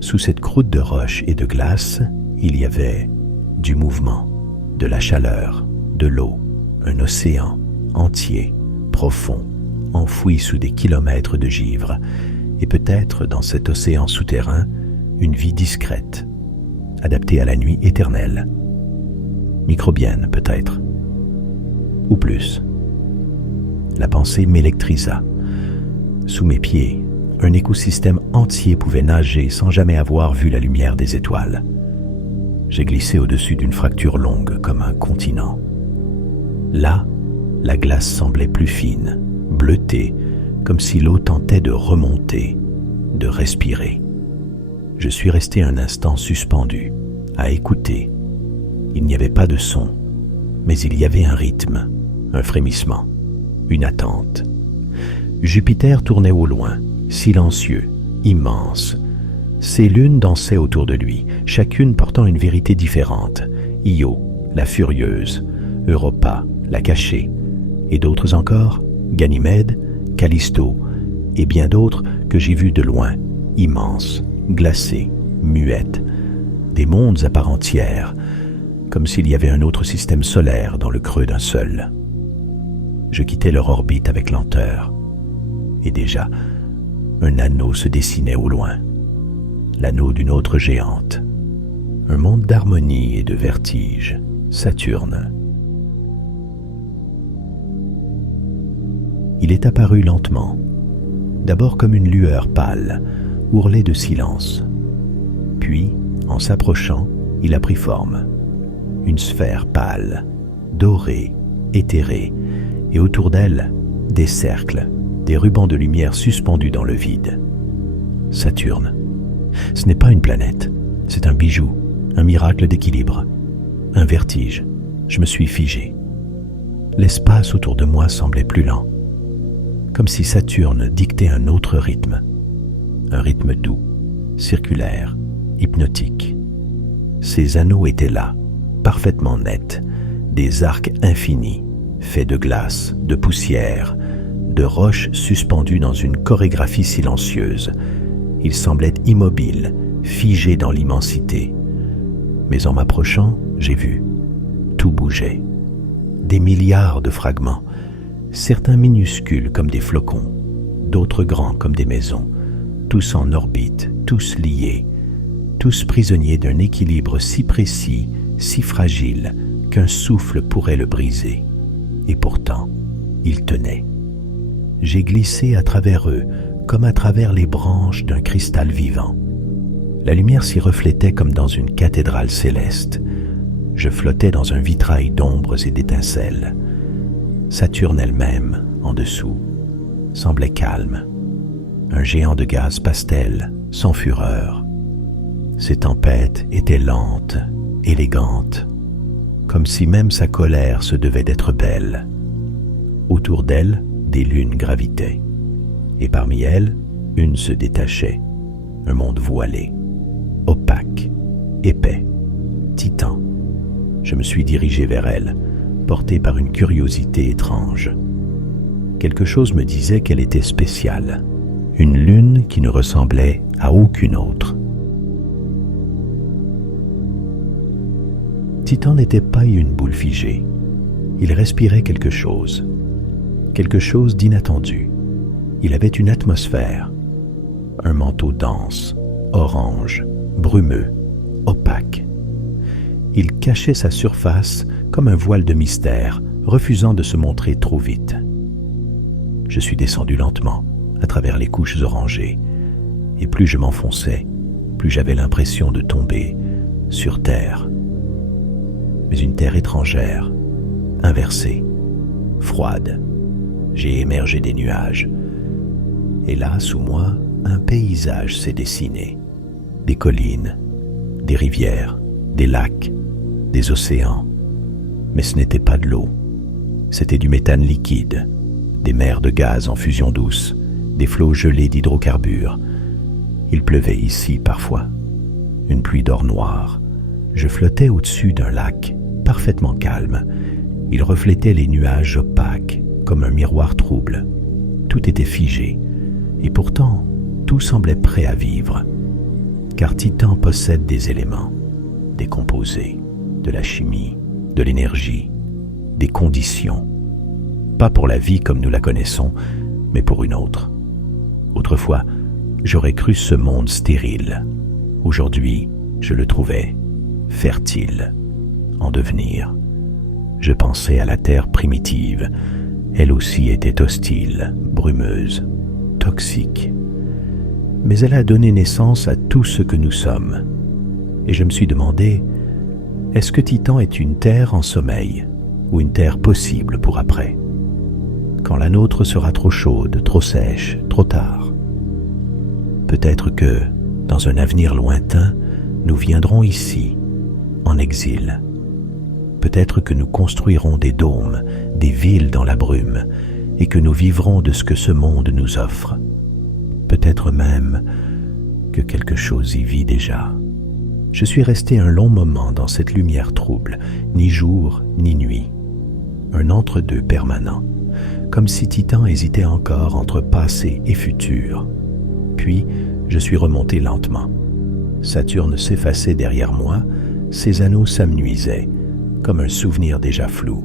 Sous cette croûte de roche et de glace, il y avait du mouvement, de la chaleur, de l'eau, un océan entier, profond, enfoui sous des kilomètres de givre, et peut-être dans cet océan souterrain, une vie discrète, adaptée à la nuit éternelle. Microbienne peut-être, ou plus. La pensée m'électrisa. Sous mes pieds, un écosystème entier pouvait nager sans jamais avoir vu la lumière des étoiles. J'ai glissé au-dessus d'une fracture longue comme un continent. Là, la glace semblait plus fine, bleutée, comme si l'eau tentait de remonter, de respirer. Je suis resté un instant suspendu, à écouter. Il n'y avait pas de son, mais il y avait un rythme, un frémissement, une attente. Jupiter tournait au loin, silencieux, immense. Ces lunes dansaient autour de lui, chacune portant une vérité différente. Io, la furieuse, Europa, la cachée, et d'autres encore, Ganymède, Callisto, et bien d'autres que j'ai vus de loin, immenses, glacées, muettes, des mondes à part entière, comme s'il y avait un autre système solaire dans le creux d'un seul. Je quittais leur orbite avec lenteur, et déjà, un anneau se dessinait au loin, l'anneau d'une autre géante, un monde d'harmonie et de vertige, Saturne. Il est apparu lentement, d'abord comme une lueur pâle, ourlée de silence. Puis, en s'approchant, il a pris forme. Une sphère pâle, dorée, éthérée, et autour d'elle, des cercles, des rubans de lumière suspendus dans le vide. Saturne. Ce n'est pas une planète, c'est un bijou, un miracle d'équilibre, un vertige. Je me suis figé. L'espace autour de moi semblait plus lent, comme si Saturne dictait un autre rythme, un rythme doux, circulaire, hypnotique. Ces anneaux étaient là, parfaitement nets, des arcs infinis, faits de glace, de poussière, de roches suspendues dans une chorégraphie silencieuse. Ils semblaient immobiles, figés dans l'immensité. Mais en m'approchant, j'ai vu. Tout bougeait. Des milliards de fragments, certains minuscules comme des flocons, d'autres grands comme des maisons, tous en orbite, tous liés, tous prisonniers d'un équilibre si précis, si fragile, qu'un souffle pourrait le briser. Et pourtant, ils tenaient. J'ai glissé à travers eux, comme à travers les branches d'un cristal vivant. La lumière s'y reflétait comme dans une cathédrale céleste. Je flottais dans un vitrail d'ombres et d'étincelles. Saturne elle-même, en dessous, semblait calme. Un géant de gaz pastel, sans fureur. Ses tempêtes étaient lentes, élégantes, comme si même sa colère se devait d'être belle. Autour d'elle, des lunes gravitaient, et parmi elles, une se détachait, un monde voilé, opaque, épais, titan. Je me suis dirigé vers elle, porté par une curiosité étrange. Quelque chose me disait qu'elle était spéciale, une lune qui ne ressemblait à aucune autre. Titan n'était pas une boule figée. Il respirait quelque chose d'inattendu. Il avait une atmosphère, un manteau dense, orange, brumeux, opaque. Il cachait sa surface comme un voile de mystère, refusant de se montrer trop vite. Je suis descendu lentement, à travers les couches orangées, et plus je m'enfonçais, plus j'avais l'impression de tomber sur terre. Mais une terre étrangère, inversée, froide. J'ai émergé des nuages, et là, sous moi, un paysage s'est dessiné. Des collines, des rivières, des lacs, des océans. Mais ce n'était pas de l'eau, c'était du méthane liquide, des mers de gaz en fusion douce, des flots gelés d'hydrocarbures. Il pleuvait ici parfois, une pluie d'or noir. Je flottais au-dessus d'un lac, parfaitement calme. Il reflétait les nuages opaques, comme un miroir trouble. Tout était figé, et pourtant, tout semblait prêt à vivre. Car Titan possède des éléments, des composés, de la chimie, de l'énergie, des conditions. Pas pour la vie comme nous la connaissons, mais pour une autre. Autrefois, j'aurais cru ce monde stérile. Aujourd'hui, je le trouvais fertile, en devenir. Je pensais à la terre primitive. Elle aussi était hostile, brumeuse, toxique. Mais elle a donné naissance à tout ce que nous sommes. Et je me suis demandé, est-ce que Titan est une terre en sommeil, ou une terre possible pour après, quand la nôtre sera trop chaude, trop sèche, trop tard? Peut-être que, dans un avenir lointain, nous viendrons ici, en exil. Peut-être que nous construirons des dômes, des villes dans la brume, et que nous vivrons de ce que ce monde nous offre. Peut-être même que quelque chose y vit déjà. Je suis resté un long moment dans cette lumière trouble, ni jour ni nuit. Un entre-deux permanent, comme si Titan hésitait encore entre passé et futur. Puis, je suis remonté lentement. Saturne s'effaçait derrière moi, ses anneaux s'amenuisaient, comme un souvenir déjà flou.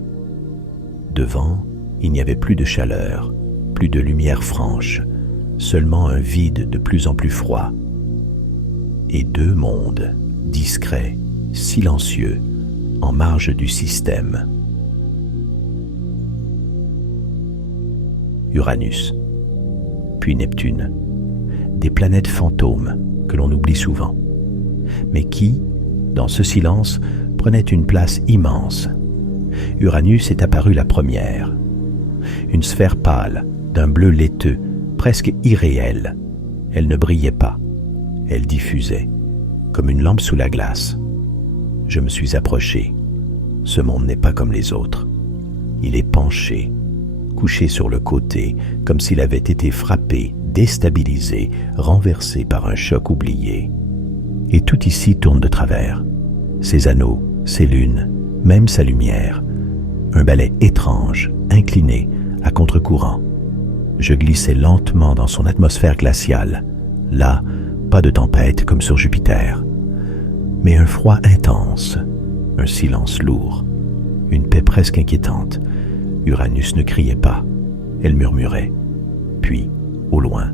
Devant, il n'y avait plus de chaleur, plus de lumière franche, seulement un vide de plus en plus froid. Et deux mondes, discrets, silencieux, en marge du système. Uranus, puis Neptune, des planètes fantômes que l'on oublie souvent, mais qui, dans ce silence, prenaient une place immense. Uranus est apparue la première, une sphère pâle, d'un bleu laiteux, presque irréel. Elle ne brillait pas, elle diffusait, comme une lampe sous la glace. Je me suis approché. Ce monde n'est pas comme les autres. Il est penché, couché sur le côté, comme s'il avait été frappé, déstabilisé, renversé par un choc oublié. Et tout ici tourne de travers. Ses anneaux, ses lunes, même sa lumière. Un balai étrange, incliné, à contre-courant. Je glissais lentement dans son atmosphère glaciale. Là, pas de tempête comme sur Jupiter, mais un froid intense, un silence lourd, une paix presque inquiétante. Uranus ne criait pas, elle murmurait. Puis, au loin,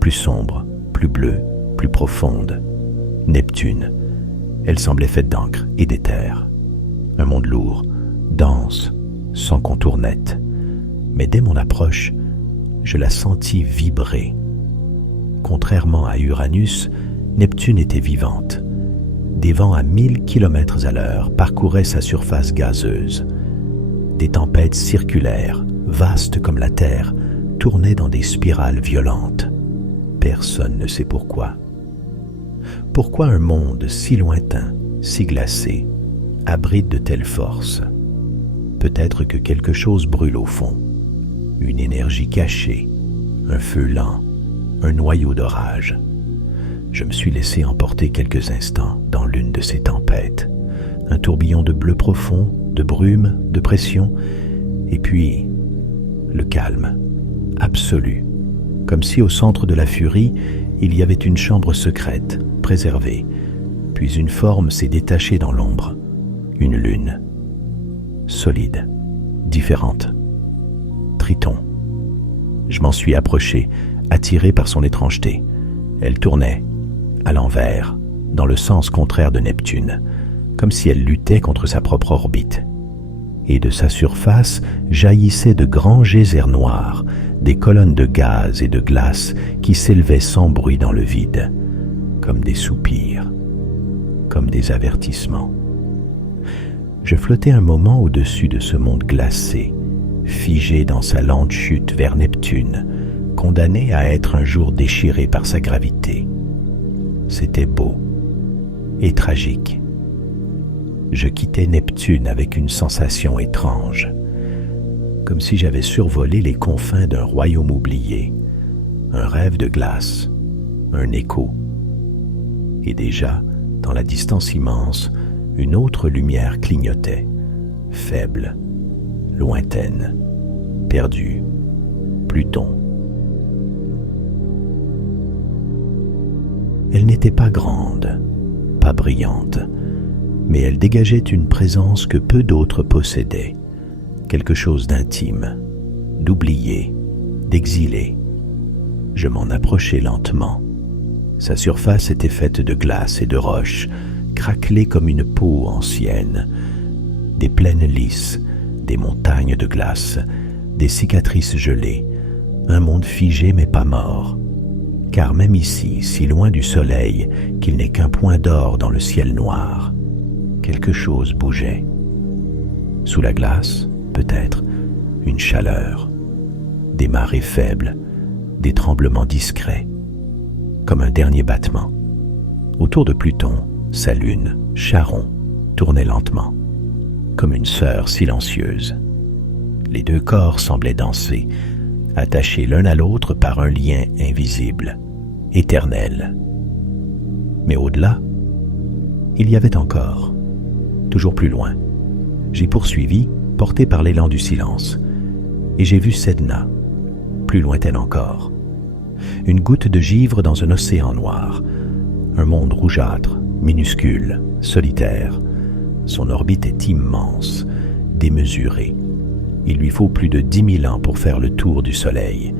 plus sombre, plus bleue, plus profonde, Neptune. Elle semblait faite d'encre et d'éther. Un monde lourd, dense, sans contour net. Mais dès mon approche, je la sentis vibrer. Contrairement à Uranus, Neptune était vivante. Des vents à 1000 km à l'heure parcouraient sa surface gazeuse. Des tempêtes circulaires, vastes comme la Terre, tournaient dans des spirales violentes. Personne ne sait pourquoi. Pourquoi un monde si lointain, si glacé, abrite de telles forces? Peut-être que quelque chose brûle au fond. Une énergie cachée, un feu lent, un noyau d'orage. Je me suis laissé emporter quelques instants dans l'une de ces tempêtes. Un tourbillon de bleu profond, de brume, de pression, et puis le calme, absolu. Comme si au centre de la furie, il y avait une chambre secrète, préservée. Puis une forme s'est détachée dans l'ombre. Une lune. Solide, différente. Triton. Je m'en suis approché, attiré par son étrangeté. Elle tournait, à l'envers, dans le sens contraire de Neptune, comme si elle luttait contre sa propre orbite. Et de sa surface jaillissaient de grands geysers noirs, des colonnes de gaz et de glace qui s'élevaient sans bruit dans le vide, comme des soupirs, comme des avertissements. Je flottais un moment au-dessus de ce monde glacé, figé dans sa lente chute vers Neptune, condamné à être un jour déchiré par sa gravité. C'était beau et tragique. Je quittais Neptune avec une sensation étrange, comme si j'avais survolé les confins d'un royaume oublié, un rêve de glace, un écho. Et déjà, dans la distance immense, une autre lumière clignotait, faible, lointaine, perdue, Pluton. Elle n'était pas grande, pas brillante, mais elle dégageait une présence que peu d'autres possédaient, quelque chose d'intime, d'oublié, d'exilé. Je m'en approchai lentement. Sa surface était faite de glace et de roches, craquelée comme une peau ancienne, des plaines lisses, des montagnes de glace, des cicatrices gelées, un monde figé mais pas mort. Car même ici, si loin du soleil qu'il n'est qu'un point d'or dans le ciel noir, quelque chose bougeait. Sous la glace, peut-être, une chaleur, des marées faibles, des tremblements discrets, comme un dernier battement. Autour de Pluton, sa lune, Charon, tournait lentement, comme une sœur silencieuse. Les deux corps semblaient danser, attachés l'un à l'autre par un lien invisible, éternel. Mais au-delà, il y avait encore, toujours plus loin. J'ai poursuivi, porté par l'élan du silence, et j'ai vu Sedna, plus lointaine encore. Une goutte de givre dans un océan noir, un monde rougeâtre, minuscule, solitaire. Son orbite est immense, démesurée. Il lui faut plus de 10 000 ans pour faire le tour du Soleil.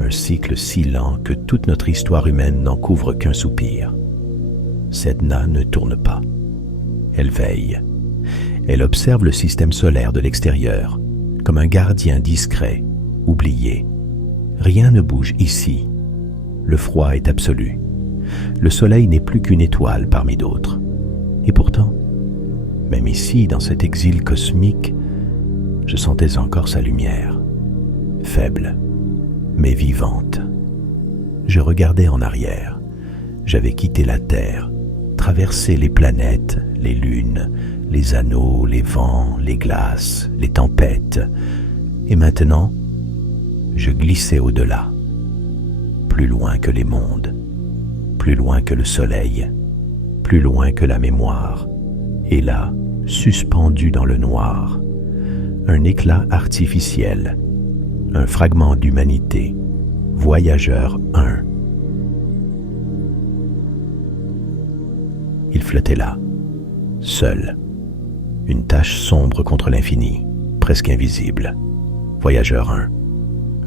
Un cycle si lent que toute notre histoire humaine n'en couvre qu'un soupir. Sedna ne tourne pas. Elle veille. Elle observe le système solaire de l'extérieur, comme un gardien discret, oublié. Rien ne bouge ici. Le froid est absolu. Le Soleil n'est plus qu'une étoile parmi d'autres. Et pourtant, même ici, dans cet exil cosmique, je sentais encore sa lumière, faible, mais vivante. Je regardais en arrière. J'avais quitté la Terre, traversé les planètes, les lunes, les anneaux, les vents, les glaces, les tempêtes. Et maintenant, je glissais au-delà, plus loin que les mondes, plus loin que le soleil, plus loin que la mémoire. Et là, suspendu dans le noir, un éclat artificiel, un fragment d'humanité, voyageur 1. Il flottait là, seul, une tache sombre contre l'infini, presque invisible. Voyageur 1,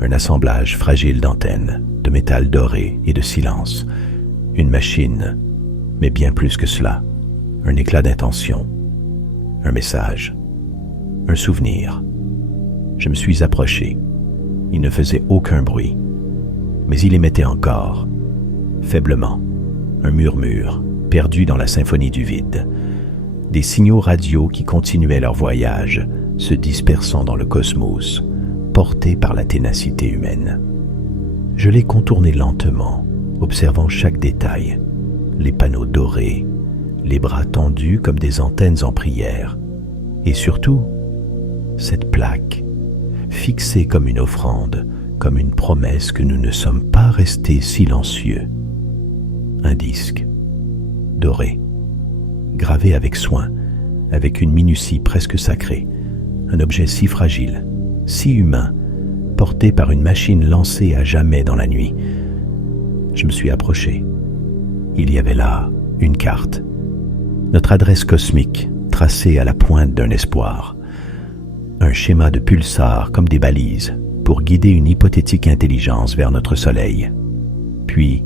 un assemblage fragile d'antennes, de métal doré et de silence, une machine, mais bien plus que cela, un éclat d'intention, un message, un souvenir. Je me suis approché. Il ne faisait aucun bruit, mais il émettait encore, faiblement, un murmure perdu dans la symphonie du vide, des signaux radio qui continuaient leur voyage, se dispersant dans le cosmos, portés par la ténacité humaine. Je les contournais lentement, observant chaque détail, les panneaux dorés, les bras tendus comme des antennes en prière, et surtout, cette plaque, fixée comme une offrande, comme une promesse que nous ne sommes pas restés silencieux. Un disque, doré, gravé avec soin, avec une minutie presque sacrée, un objet si fragile, si humain, porté par une machine lancée à jamais dans la nuit. Je me suis approché. Il y avait là une carte, notre adresse cosmique, tracée à la pointe d'un espoir. Un schéma de pulsars comme des balises, pour guider une hypothétique intelligence vers notre soleil. Puis,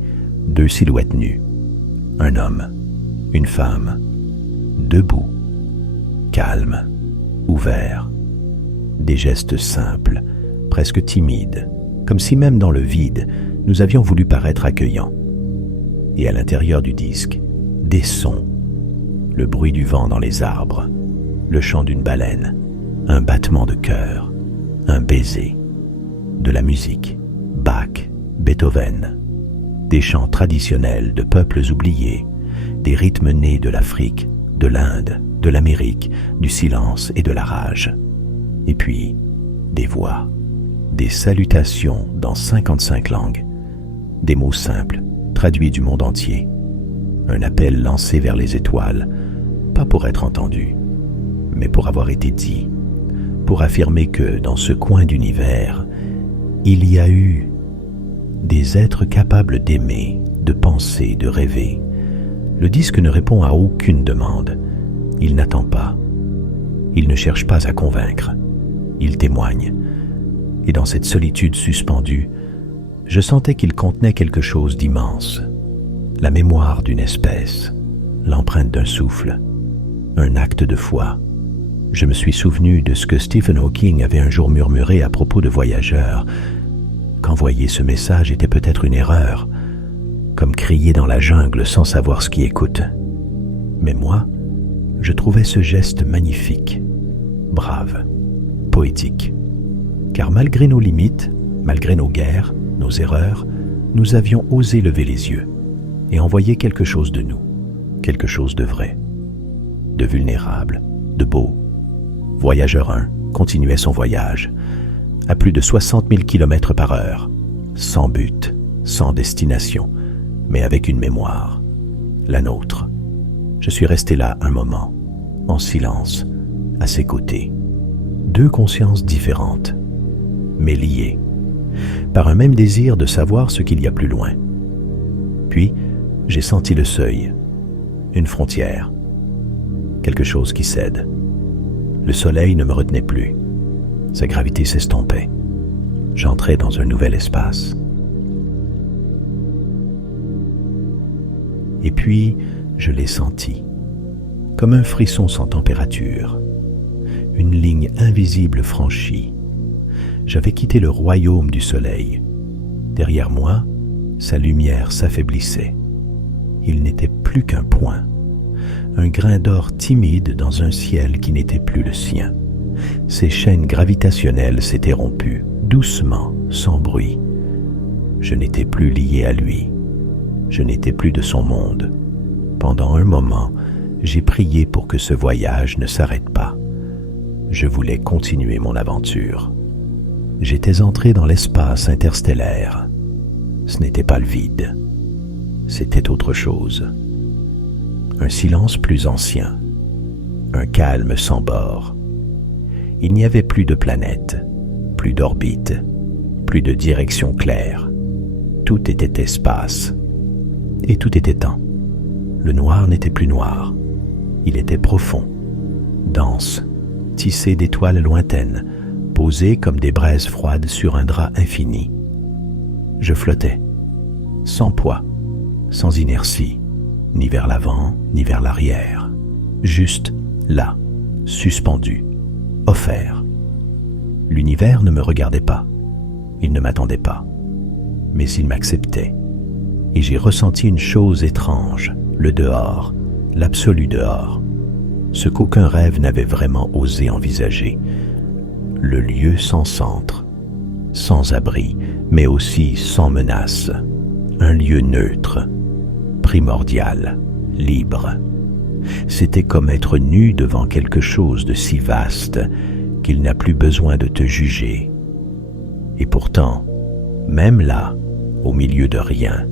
2 silhouettes nues. Un homme, une femme, debout, calme, ouvert. Des gestes simples, presque timides, comme si même dans le vide, nous avions voulu paraître accueillants. Et à l'intérieur du disque, des sons, le bruit du vent dans les arbres, le chant d'une baleine, un battement de cœur, un baiser, de la musique, Bach, Beethoven, des chants traditionnels de peuples oubliés, des rythmes nés de l'Afrique, de l'Inde, de l'Amérique, du silence et de la rage. Et puis, des voix, des salutations dans 55 langues, des mots simples, traduits du monde entier, un appel lancé vers les étoiles, pas pour être entendu, mais pour avoir été dit, pour affirmer que dans ce coin d'univers, il y a eu des êtres capables d'aimer, de penser, de rêver. Le disque ne répond à aucune demande. Il n'attend pas. Il ne cherche pas à convaincre. Il témoigne. Et dans cette solitude suspendue, je sentais qu'il contenait quelque chose d'immense. La mémoire d'une espèce, l'empreinte d'un souffle, un acte de foi. Je me suis souvenu de ce que Stephen Hawking avait un jour murmuré à propos de voyageurs, qu'envoyer ce message était peut-être une erreur, comme crier dans la jungle sans savoir ce qui écoute. Mais moi, je trouvais ce geste magnifique, brave, poétique. Car malgré nos limites, malgré nos guerres, nos erreurs, nous avions osé lever les yeux et envoyer quelque chose de nous, quelque chose de vrai, de vulnérable, de beau. Voyageur 1 continuait son voyage, à plus de 60 000 km par heure, sans but, sans destination, mais avec une mémoire, la nôtre. Je suis resté là un moment, en silence, à ses côtés. 2 consciences différentes, mais liées, par un même désir de savoir ce qu'il y a plus loin. Puis, j'ai senti le seuil, une frontière, quelque chose qui cède. Le soleil ne me retenait plus. Sa gravité s'estompait. J'entrais dans un nouvel espace. Et puis, je l'ai senti, comme un frisson sans température, une ligne invisible franchie. J'avais quitté le royaume du soleil. Derrière moi, sa lumière s'affaiblissait. Il n'était plus qu'un point, un grain d'or timide dans un ciel qui n'était plus le sien. Ses chaînes gravitationnelles s'étaient rompues, doucement, sans bruit. Je n'étais plus lié à lui. Je n'étais plus de son monde. Pendant un moment, j'ai prié pour que ce voyage ne s'arrête pas. Je voulais continuer mon aventure. J'étais entré dans l'espace interstellaire. Ce n'était pas le vide. C'était autre chose. Un silence plus ancien. Un calme sans bord. Il n'y avait plus de planète, plus d'orbite, plus de direction claire. Tout était espace. Et tout était temps. Le noir n'était plus noir. Il était profond, dense, tissé d'étoiles lointaines, posé comme des braises froides sur un drap infini. Je flottais, sans poids, sans inertie, ni vers l'avant, ni vers l'arrière. Juste là, suspendu, offert. L'univers ne me regardait pas. Il ne m'attendait pas. Mais il m'acceptait. Et j'ai ressenti une chose étrange, le dehors, l'absolu dehors. Ce qu'aucun rêve n'avait vraiment osé envisager. Le lieu sans centre, sans abri, mais aussi sans menace. Un lieu neutre, primordial, libre. C'était comme être nu devant quelque chose de si vaste qu'il n'a plus besoin de te juger. Et pourtant, même là, au milieu de rien,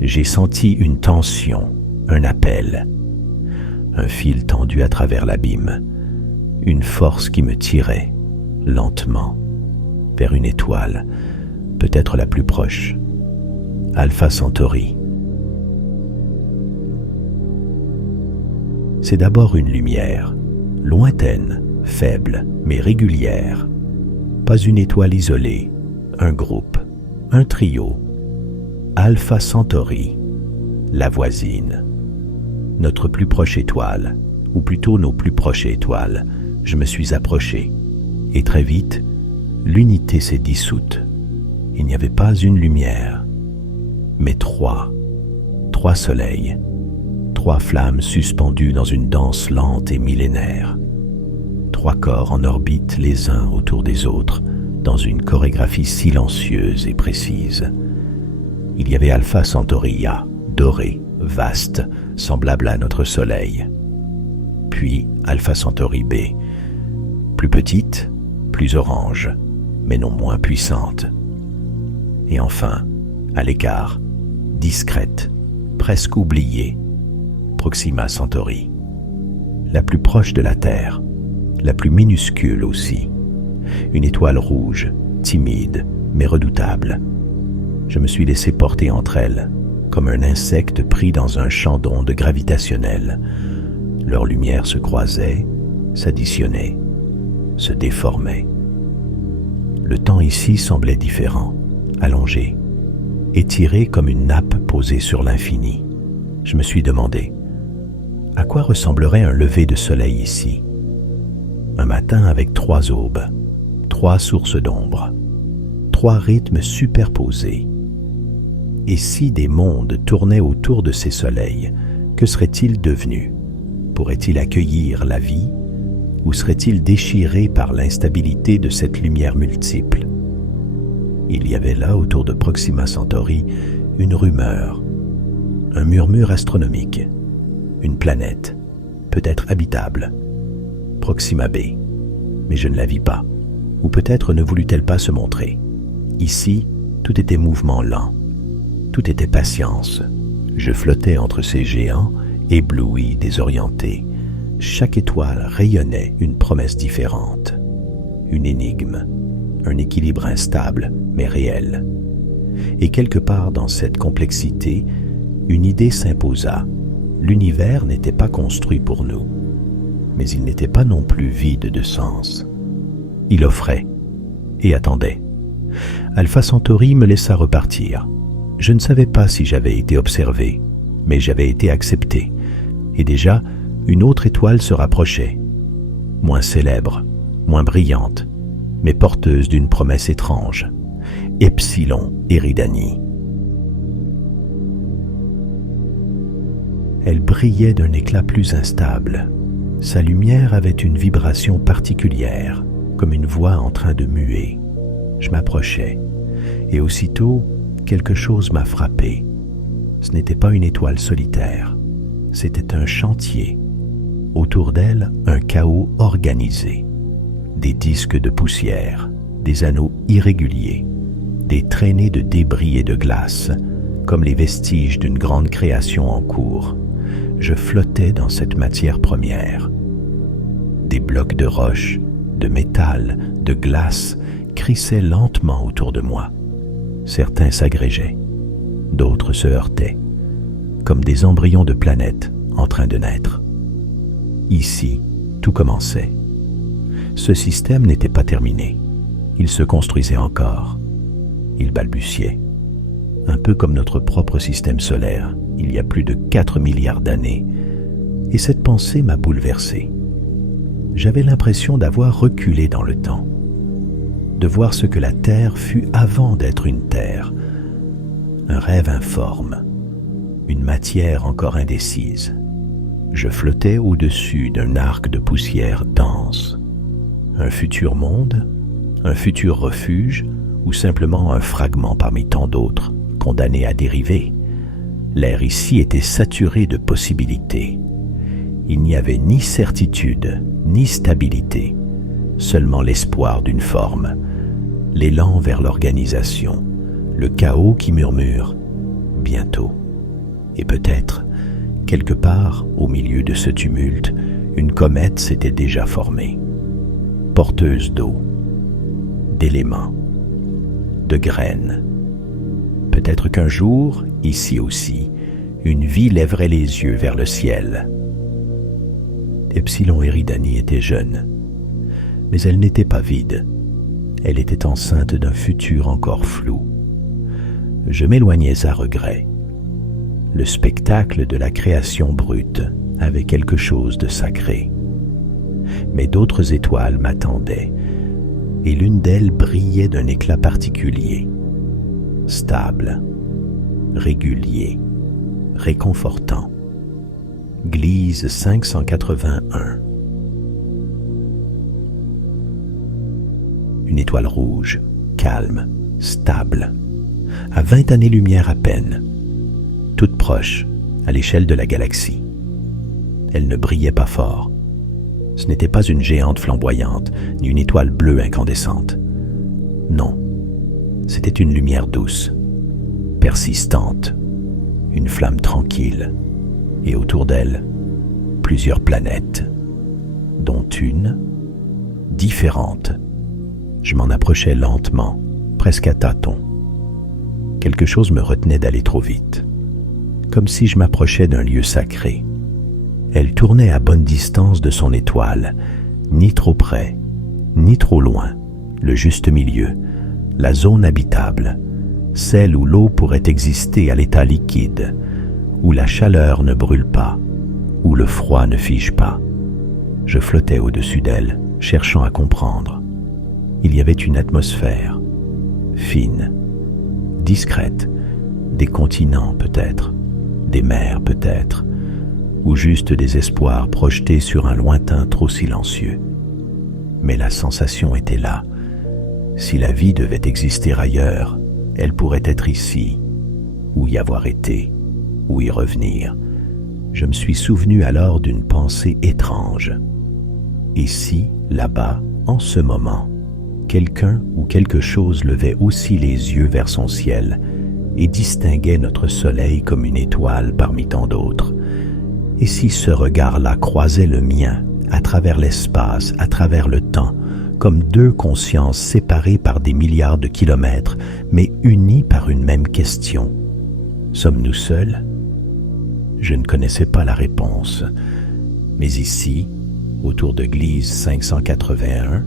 j'ai senti une tension, un appel, un fil tendu à travers l'abîme, une force qui me tirait, lentement, vers une étoile, peut-être la plus proche, Alpha Centauri. C'est d'abord une lumière, lointaine, faible, mais régulière. pas une étoile isolée, un groupe, un trio. Alpha Centauri, la voisine. Notre plus proche étoile, ou plutôt nos plus proches étoiles. Je me suis approché, et très vite, l'unité s'est dissoute. Il n'y avait pas une lumière, mais trois soleils, 3 flammes suspendues dans une danse lente et millénaire. 3 corps en orbite les uns autour des autres, dans une chorégraphie silencieuse et précise. Il y avait Alpha Centauri A, doré, vaste, semblable à notre Soleil. Puis Alpha Centauri B, plus petite, plus orange, mais non moins puissante. Et enfin, à l'écart, discrète, presque oubliée, Proxima Centauri, la plus proche de la Terre, la plus minuscule aussi, une étoile rouge, timide, mais redoutable. Je me suis laissé porter entre elles, comme un insecte pris dans un champ d'ondes gravitationnelles. Leurs lumières se croisaient, s'additionnaient, se déformaient. Le temps ici semblait différent, allongé, étiré comme une nappe posée sur l'infini. Je me suis demandé, à quoi ressemblerait un lever de soleil ici? Un matin avec 3 aubes, 3 sources d'ombre, 3 rythmes superposés. Et si des mondes tournaient autour de ces soleils, que seraient-ils devenus? Pourraient-ils accueillir la vie, ou seraient-ils déchirés par l'instabilité de cette lumière multiple? Il y avait là, autour de Proxima Centauri, une rumeur, un murmure astronomique, une planète, peut-être habitable, Proxima B, mais je ne la vis pas, ou peut-être ne voulut-elle pas se montrer. Ici, tout était mouvement lent, tout était patience. Je flottais entre ces géants, ébloui, désorienté. Chaque étoile rayonnait une promesse différente, une énigme, un équilibre instable, mais réel. Et quelque part dans cette complexité, une idée s'imposa. L'univers n'était pas construit pour nous, mais il n'était pas non plus vide de sens. Il offrait et attendait. Alpha Centauri me laissa repartir. Je ne savais pas si j'avais été observé, mais j'avais été accepté. Et déjà, une autre étoile se rapprochait, moins célèbre, moins brillante, mais porteuse d'une promesse étrange. Epsilon Eridani. Elle brillait d'un éclat plus instable. Sa lumière avait une vibration particulière, comme une voix en train de muer. Je m'approchai, et aussitôt, quelque chose m'a frappé. Ce n'était pas une étoile solitaire, c'était un chantier. Autour d'elle, un chaos organisé. Des disques de poussière, des anneaux irréguliers, des traînées de débris et de glace, comme les vestiges d'une grande création en cours. Je flottais dans cette matière première. Des blocs de roche, de métal, de glace crissaient lentement autour de moi. Certains s'agrégeaient, d'autres se heurtaient, comme des embryons de planètes en train de naître. Ici, tout commençait. Ce système n'était pas terminé. Il se construisait encore. Il balbutiait. Un peu comme notre propre système solaire, il y a plus de 4 milliards d'années. Et cette pensée m'a bouleversé. J'avais l'impression d'avoir reculé dans le temps, de voir ce que la Terre fut avant d'être une Terre. Un rêve informe, une matière encore indécise. Je flottais au-dessus d'un arc de poussière dense. Un futur monde, un futur refuge, ou simplement un fragment parmi tant d'autres, condamné à dériver. L'air ici était saturé de possibilités. Il n'y avait ni certitude, ni stabilité, seulement l'espoir d'une forme, l'élan vers l'organisation, le chaos qui murmure « bientôt ». Et peut-être, quelque part au milieu de ce tumulte, une comète s'était déjà formée, porteuse d'eau, d'éléments, de graines. Peut-être qu'un jour, ici aussi, une vie lèverait les yeux vers le ciel. Epsilon Eridani était jeune, mais elle n'était pas vide. Elle était enceinte d'un futur encore flou. Je m'éloignais à regret. Le spectacle de la création brute avait quelque chose de sacré. Mais d'autres étoiles m'attendaient, et l'une d'elles brillait d'un éclat particulier, stable, régulier, réconfortant. Gliese 581. Une étoile rouge, calme, stable, à 20 années-lumière à peine, toute proche, à l'échelle de la galaxie. Elle ne brillait pas fort. Ce n'était pas une géante flamboyante, ni une étoile bleue incandescente. Non, c'était une lumière douce, persistante, une flamme tranquille, et autour d'elle, plusieurs planètes, dont une différente. Je m'en approchais lentement, presque à tâtons. Quelque chose me retenait d'aller trop vite, comme si je m'approchais d'un lieu sacré. Elle tournait à bonne distance de son étoile, ni trop près, ni trop loin, le juste milieu, la zone habitable, celle où l'eau pourrait exister à l'état liquide, où la chaleur ne brûle pas, où le froid ne fige pas. Je flottais au-dessus d'elle, cherchant à comprendre. Il y avait une atmosphère, fine, discrète, des continents peut-être, des mers peut-être, ou juste des espoirs projetés sur un lointain trop silencieux. Mais la sensation était là. Si la vie devait exister ailleurs, elle pourrait être ici, ou y avoir été, ou y revenir. Je me suis souvenu alors d'une pensée étrange. Ici, là-bas, en ce moment, quelqu'un ou quelque chose levait aussi les yeux vers son ciel et distinguait notre soleil comme une étoile parmi tant d'autres. Et si ce regard-là croisait le mien, à travers l'espace, à travers le temps, comme deux consciences séparées par des milliards de kilomètres, mais unies par une même question. Sommes-nous seuls? Je ne connaissais pas la réponse. Mais ici, autour de Gliese 581,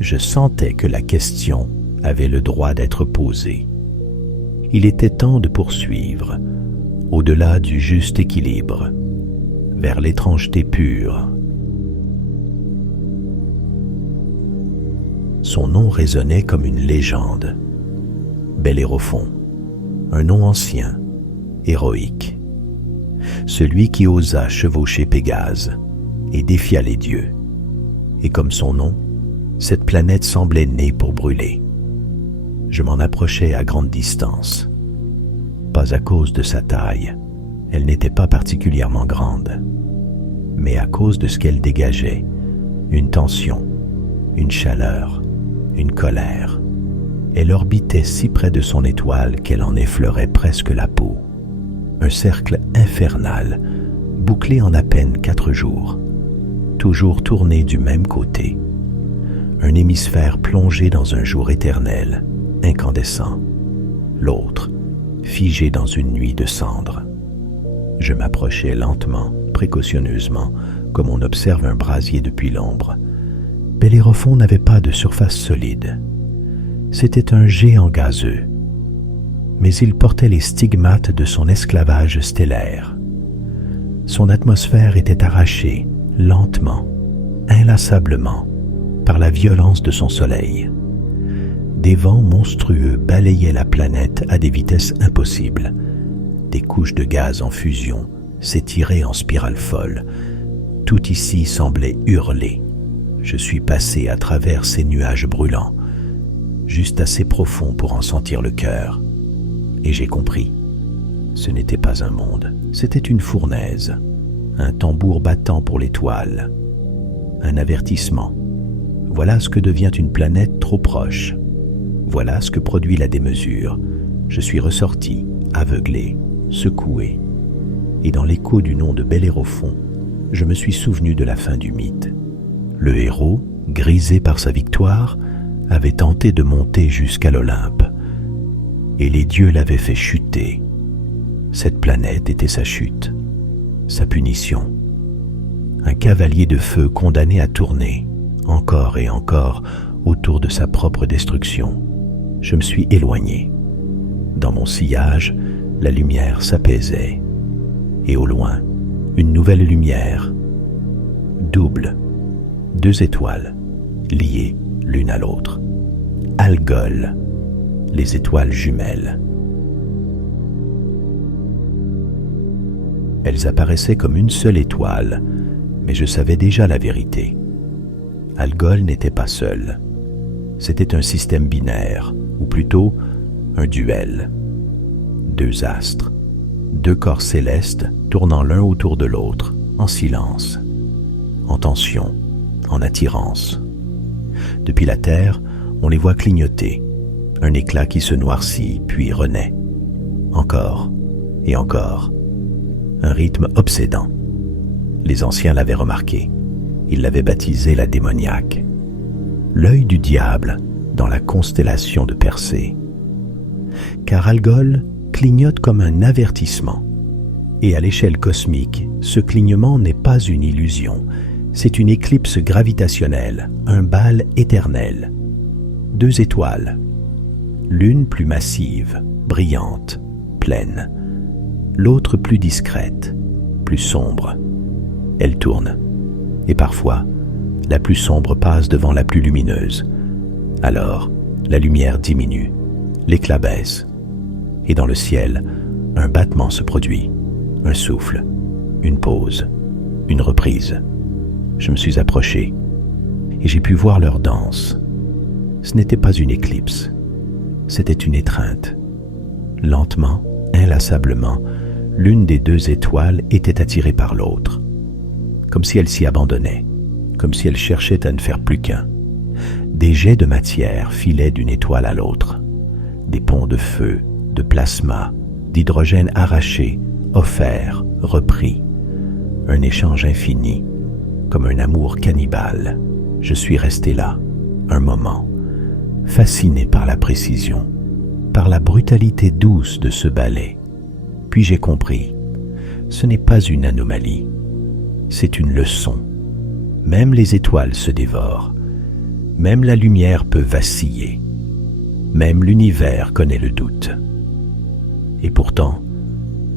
je sentais que la question avait le droit d'être posée. Il était temps de poursuivre, au-delà du juste équilibre, vers l'étrangeté pure. Son nom résonnait comme une légende. Bellérophon, un nom ancien, héroïque. Celui qui osa chevaucher Pégase et défia les dieux. Et comme son nom, cette planète semblait née pour brûler. Je m'en approchais à grande distance. Pas à cause de sa taille, elle n'était pas particulièrement grande, mais à cause de ce qu'elle dégageait, une tension, une chaleur, une colère. Elle orbitait si près de son étoile qu'elle en effleurait presque la peau. Un cercle infernal, bouclé en à peine 4 jours, toujours tourné du même côté. Un hémisphère plongé dans un jour éternel, incandescent. L'autre, figé dans une nuit de cendres. Je m'approchais lentement, précautionneusement, comme on observe un brasier depuis l'ombre. Bellérophon n'avait pas de surface solide. C'était un géant gazeux. Mais il portait les stigmates de son esclavage stellaire. Son atmosphère était arrachée, lentement, inlassablement, par la violence de son soleil. Des vents monstrueux balayaient la planète à des vitesses impossibles. Des couches de gaz en fusion s'étiraient en spirale folle. Tout ici semblait hurler. Je suis passé à travers ces nuages brûlants, juste assez profonds pour en sentir le cœur. Et j'ai compris. Ce n'était pas un monde, c'était une fournaise, un tambour battant pour l'étoile, un avertissement. Voilà ce que devient une planète trop proche. Voilà ce que produit la démesure. Je suis ressorti, aveuglé, secoué. Et dans l'écho du nom de Bellérophon, je me suis souvenu de la fin du mythe. Le héros, grisé par sa victoire, avait tenté de monter jusqu'à l'Olympe. Et les dieux l'avaient fait chuter. Cette planète était sa chute, sa punition. Un cavalier de feu condamné à tourner, encore et encore, autour de sa propre destruction. Je me suis éloigné. Dans mon sillage, la lumière s'apaisait. Et au loin, une nouvelle lumière, double, 2 étoiles, liées l'une à l'autre. Algol, les étoiles jumelles. Elles apparaissaient comme une seule étoile, mais je savais déjà la vérité. Algol n'était pas seul. C'était un système binaire, ou plutôt un duel. 2 astres, 2 corps célestes tournant l'un autour de l'autre, en silence, en tension, en attirance. Depuis la Terre, on les voit clignoter, un éclat qui se noircit puis renaît. Encore et encore. Un rythme obsédant. Les anciens l'avaient remarqué. Ils l'avaient baptisé la démoniaque. L'œil du diable dans la constellation de Persée. Car Algol clignote comme un avertissement. Et à l'échelle cosmique, ce clignement n'est pas une illusion. C'est une éclipse gravitationnelle, un bal éternel. 2 étoiles. L'une plus massive, brillante, pleine. L'autre plus discrète, plus sombre. Elle tourne. Et parfois, la plus sombre passe devant la plus lumineuse. Alors, la lumière diminue, l'éclat baisse. Et dans le ciel, un battement se produit, un souffle, une pause, une reprise. Je me suis approché et j'ai pu voir leur danse. Ce n'était pas une éclipse, c'était une étreinte. Lentement, inlassablement, l'une des 2 étoiles était attirée par l'autre, comme si elle s'y abandonnait, comme si elle cherchait à ne faire plus qu'un. Des jets de matière filaient d'une étoile à l'autre, des ponts de feu, de plasma, d'hydrogène arraché, offert, repris. Un échange infini, comme un amour cannibale. Je suis resté là, un moment, fasciné par la précision, par la brutalité douce de ce ballet. Puis j'ai compris, ce n'est pas une anomalie, c'est une leçon. Même les étoiles se dévorent, même la lumière peut vaciller, même l'univers connaît le doute. Et pourtant,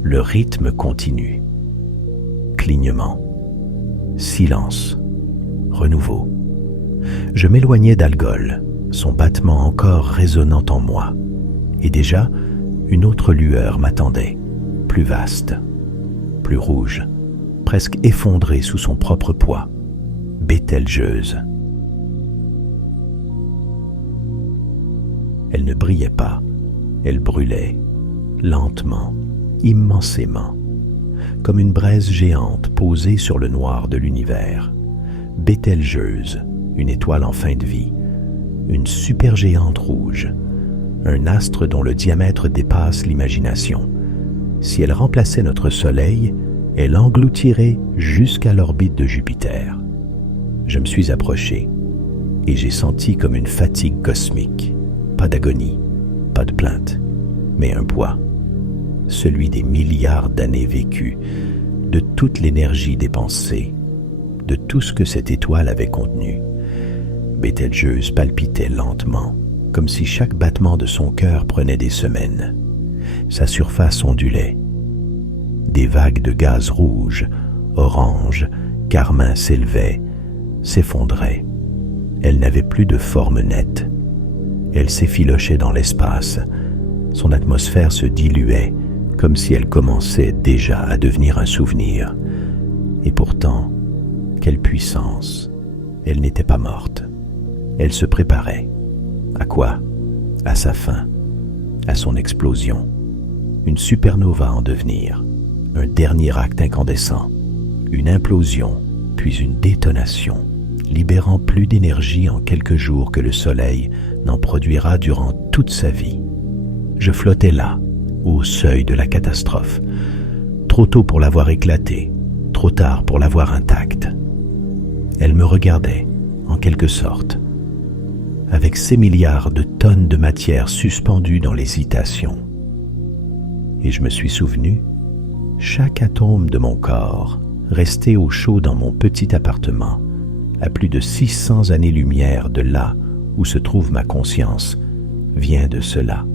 le rythme continue. Clignement, silence, renouveau. Je m'éloignais d'Algol, son battement encore résonnant en moi. Et déjà, une autre lueur m'attendait, plus vaste, plus rouge, presque effondrée sous son propre poids, Bételgeuse. Elle ne brillait pas, elle brûlait, lentement, immensément, comme une braise géante posée sur le noir de l'univers. Bételgeuse, une étoile en fin de vie, une supergéante rouge, un astre dont le diamètre dépasse l'imagination. Si elle remplaçait notre Soleil, elle engloutirait jusqu'à l'orbite de Jupiter. Je me suis approché et j'ai senti comme une fatigue cosmique. Pas d'agonie, pas de plainte, mais un poids, celui des milliards d'années vécues, de toute l'énergie dépensée, de tout ce que cette étoile avait contenu. Bételgeuse palpitait lentement, comme si chaque battement de son cœur prenait des semaines. Sa surface ondulait. Des vagues de gaz rouge, orange, carmin s'élevaient, s'effondraient. Elle n'avait plus de forme nette. Elle s'effilochait dans l'espace. Son atmosphère se diluait, comme si elle commençait déjà à devenir un souvenir. Et pourtant, quelle puissance! Elle n'était pas morte. Elle se préparait. À quoi? À sa fin, à son explosion. Une supernova en devenir, un dernier acte incandescent, une implosion, puis une détonation, libérant plus d'énergie en quelques jours que le Soleil n'en produira durant toute sa vie. Je flottais là, au seuil de la catastrophe, trop tôt pour la voir éclater, trop tard pour la voir intacte. Elle me regardait, en quelque sorte, avec ces milliards de tonnes de matière suspendues dans l'hésitation. Et je me suis souvenu, chaque atome de mon corps restait au chaud dans mon petit appartement, à plus de 600 années-lumière de là où se trouve ma conscience, vient de cela,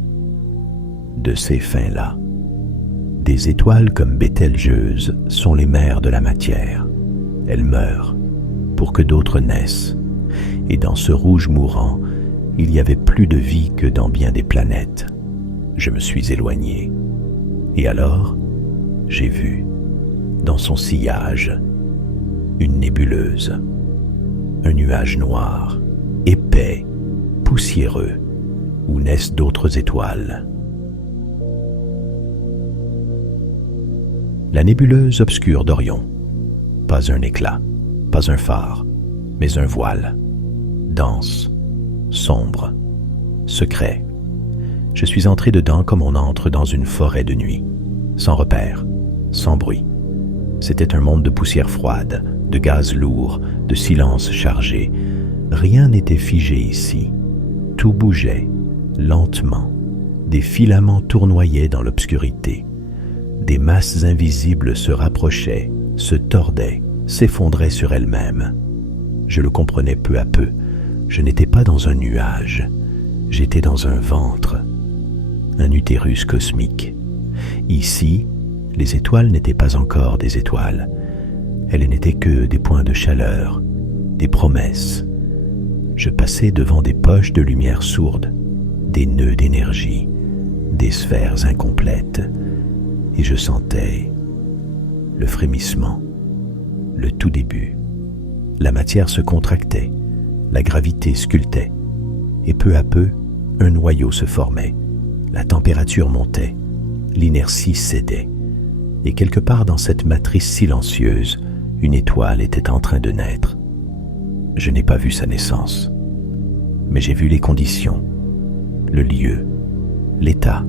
de ces fins-là. Des étoiles comme Bételgeuse sont les mères de la matière. Elles meurent pour que d'autres naissent. Et dans ce rouge mourant, il y avait plus de vie que dans bien des planètes. Je me suis éloigné. Et alors, j'ai vu, dans son sillage, une nébuleuse, un nuage noir, épais, poussiéreux, où naissent d'autres étoiles. La nébuleuse obscure d'Orion. Pas un éclat, pas un phare, mais un voile. Dense, sombre, secret. Je suis entré dedans comme on entre dans une forêt de nuit, sans repère, sans bruit. C'était un monde de poussière froide, de gaz lourd, de silence chargé. Rien n'était figé ici. Tout bougeait, lentement. Des filaments tournoyaient dans l'obscurité. Des masses invisibles se rapprochaient, se tordaient, s'effondraient sur elles-mêmes. Je le comprenais peu à peu. Je n'étais pas dans un nuage. J'étais dans un ventre, un utérus cosmique. Ici, les étoiles n'étaient pas encore des étoiles. Elles n'étaient que des points de chaleur, des promesses. Je passais devant des poches de lumière sourde, des nœuds d'énergie, des sphères incomplètes, et je sentais le frémissement, le tout début. La matière se contractait, la gravité sculptait, et peu à peu, un noyau se formait. La température montait, l'inertie cédait, et quelque part dans cette matrice silencieuse, une étoile était en train de naître. Je n'ai pas vu sa naissance, mais j'ai vu les conditions, le lieu, l'état,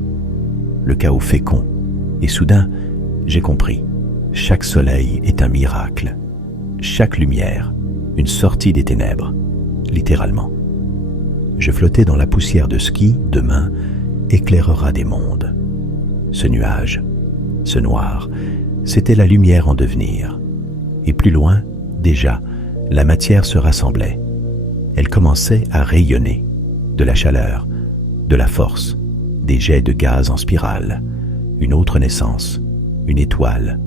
le chaos fécond, et soudain, j'ai compris. Chaque soleil est un miracle, chaque lumière, une sortie des ténèbres, littéralement. Je flottais dans la poussière de ce qui, demain, éclairera des mondes. Ce nuage, ce noir, c'était la lumière en devenir. Et plus loin, déjà, la matière se rassemblait. Elle commençait à rayonner, de la chaleur, de la force, des jets de gaz en spirale, une autre naissance, une étoile.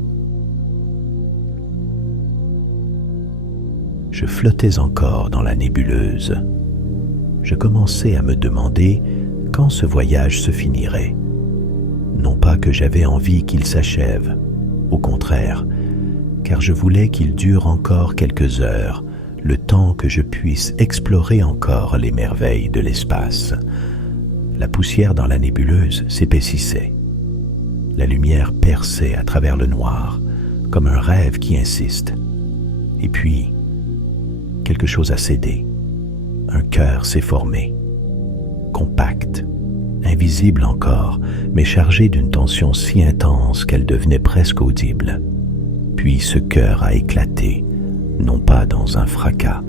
Je flottais encore dans la nébuleuse. Je commençais à me demander quand ce voyage se finirait. Non pas que j'avais envie qu'il s'achève, au contraire, car je voulais qu'il dure encore quelques heures, le temps que je puisse explorer encore les merveilles de l'espace. La poussière dans la nébuleuse s'épaississait. La lumière perçait à travers le noir, comme un rêve qui insiste. Et puis, quelque chose a cédé. Un cœur s'est formé, compact, invisible encore, mais chargé d'une tension si intense qu'elle devenait presque audible. Puis ce cœur a éclaté, non pas dans un fracas,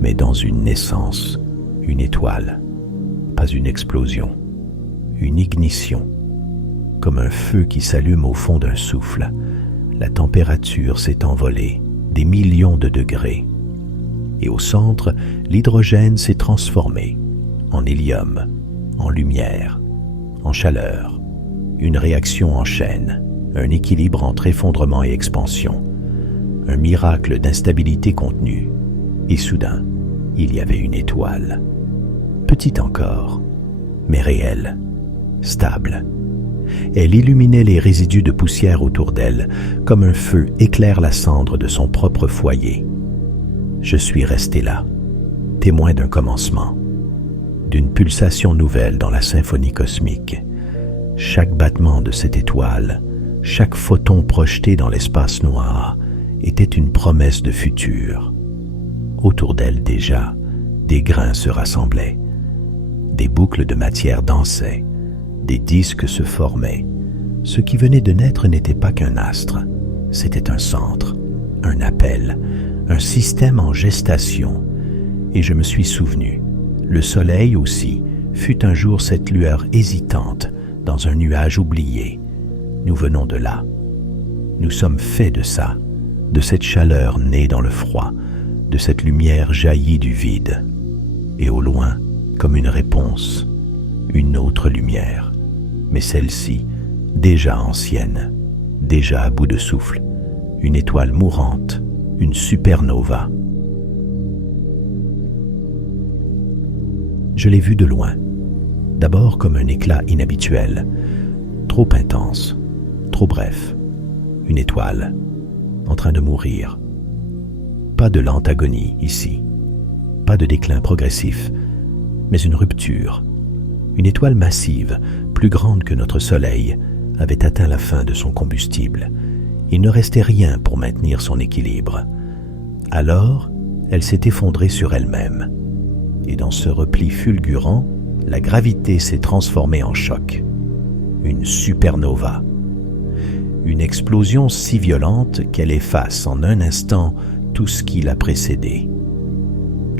mais dans une naissance, une étoile, pas une explosion, une ignition, comme un feu qui s'allume au fond d'un souffle. La température s'est envolée, des millions de degrés. Et au centre, l'hydrogène s'est transformé en hélium, en lumière, en chaleur. Une réaction en chaîne, un équilibre entre effondrement et expansion, un miracle d'instabilité contenue. Et soudain, il y avait une étoile, petite encore, mais réelle, stable. Elle illuminait les résidus de poussière autour d'elle, comme un feu éclaire la cendre de son propre foyer. Je suis resté là, témoin d'un commencement, d'une pulsation nouvelle dans la symphonie cosmique. Chaque battement de cette étoile, chaque photon projeté dans l'espace noir, était une promesse de futur. Autour d'elle déjà, des grains se rassemblaient, des boucles de matière dansaient, des disques se formaient. Ce qui venait de naître n'était pas qu'un astre, c'était un centre, un appel, un système en gestation. Et je me suis souvenu, le soleil aussi fut un jour cette lueur hésitante dans un nuage oublié. Nous venons de là. Nous sommes faits de ça, de cette chaleur née dans le froid, de cette lumière jaillie du vide. Et au loin, comme une réponse, une autre lumière, mais celle-ci, déjà ancienne, déjà à bout de souffle, une étoile mourante, une supernova. Je l'ai vue de loin, d'abord comme un éclat inhabituel, trop intense, trop bref, une étoile, en train de mourir. Pas de lente agonie ici, pas de déclin progressif, mais une rupture. Une étoile massive, plus grande que notre Soleil, avait atteint la fin de son combustible. Il ne restait rien pour maintenir son équilibre. Alors, elle s'est effondrée sur elle-même. Et dans ce repli fulgurant, la gravité s'est transformée en choc. Une supernova. Une explosion si violente qu'elle efface en un instant tout ce qui l'a précédée.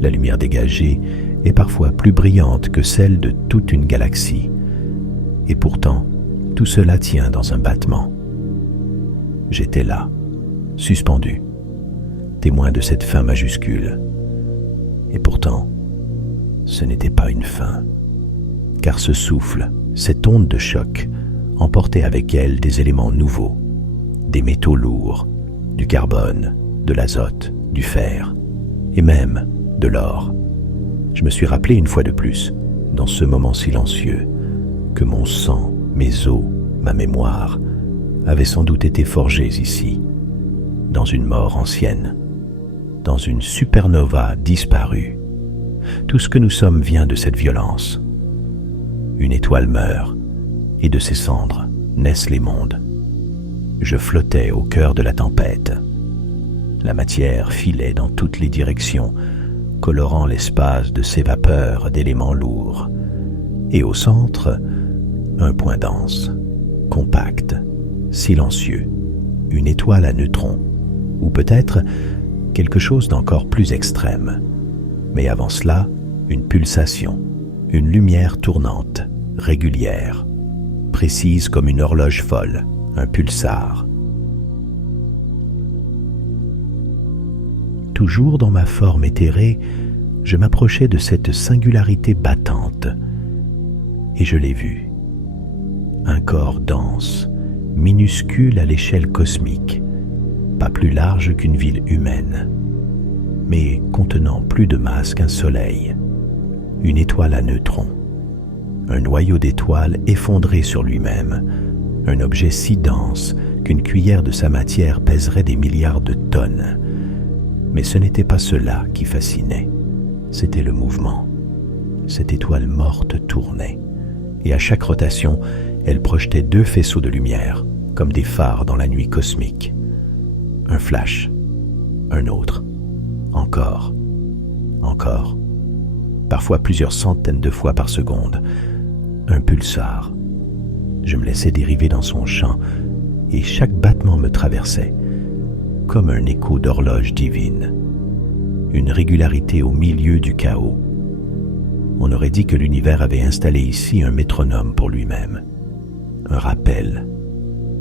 La lumière dégagée est parfois plus brillante que celle de toute une galaxie. Et pourtant, tout cela tient dans un battement. J'étais là, suspendu, témoin de cette fin majuscule. Et pourtant, ce n'était pas une fin, car ce souffle, cette onde de choc, emportait avec elle des éléments nouveaux, des métaux lourds, du carbone, de l'azote, du fer, et même de l'or. Je me suis rappelé une fois de plus, dans ce moment silencieux, que mon sang, mes os, ma mémoire, avaient sans doute été forgés ici, dans une mort ancienne, dans une supernova disparue. Tout ce que nous sommes vient de cette violence. Une étoile meurt, et de ses cendres naissent les mondes. Je flottais au cœur de la tempête. La matière filait dans toutes les directions, colorant l'espace de ces vapeurs d'éléments lourds. Et au centre, un point dense, compact, silencieux, une étoile à neutrons, ou peut-être quelque chose d'encore plus extrême. Mais avant cela, une pulsation, une lumière tournante, régulière, précise comme une horloge folle, un pulsar. Toujours dans ma forme éthérée, je m'approchais de cette singularité battante, et je l'ai vue. Un corps dense, minuscule à l'échelle cosmique, pas plus large qu'une ville humaine, mais contenant plus de masse qu'un soleil, une étoile à neutrons, un noyau d'étoiles effondré sur lui-même, un objet si dense qu'une cuillère de sa matière pèserait des milliards de tonnes. Mais ce n'était pas cela qui fascinait, c'était le mouvement. Cette étoile morte tournait, et à chaque rotation, elle projetait deux faisceaux de lumière, comme des phares dans la nuit cosmique. Un flash, un autre, encore, parfois plusieurs centaines de fois par seconde, un pulsar. Je me laissais dériver dans son champ, et chaque battement me traversait, comme un écho d'horloge divine, une régularité au milieu du chaos. On aurait dit que l'univers avait installé ici un métronome pour lui-même, un rappel,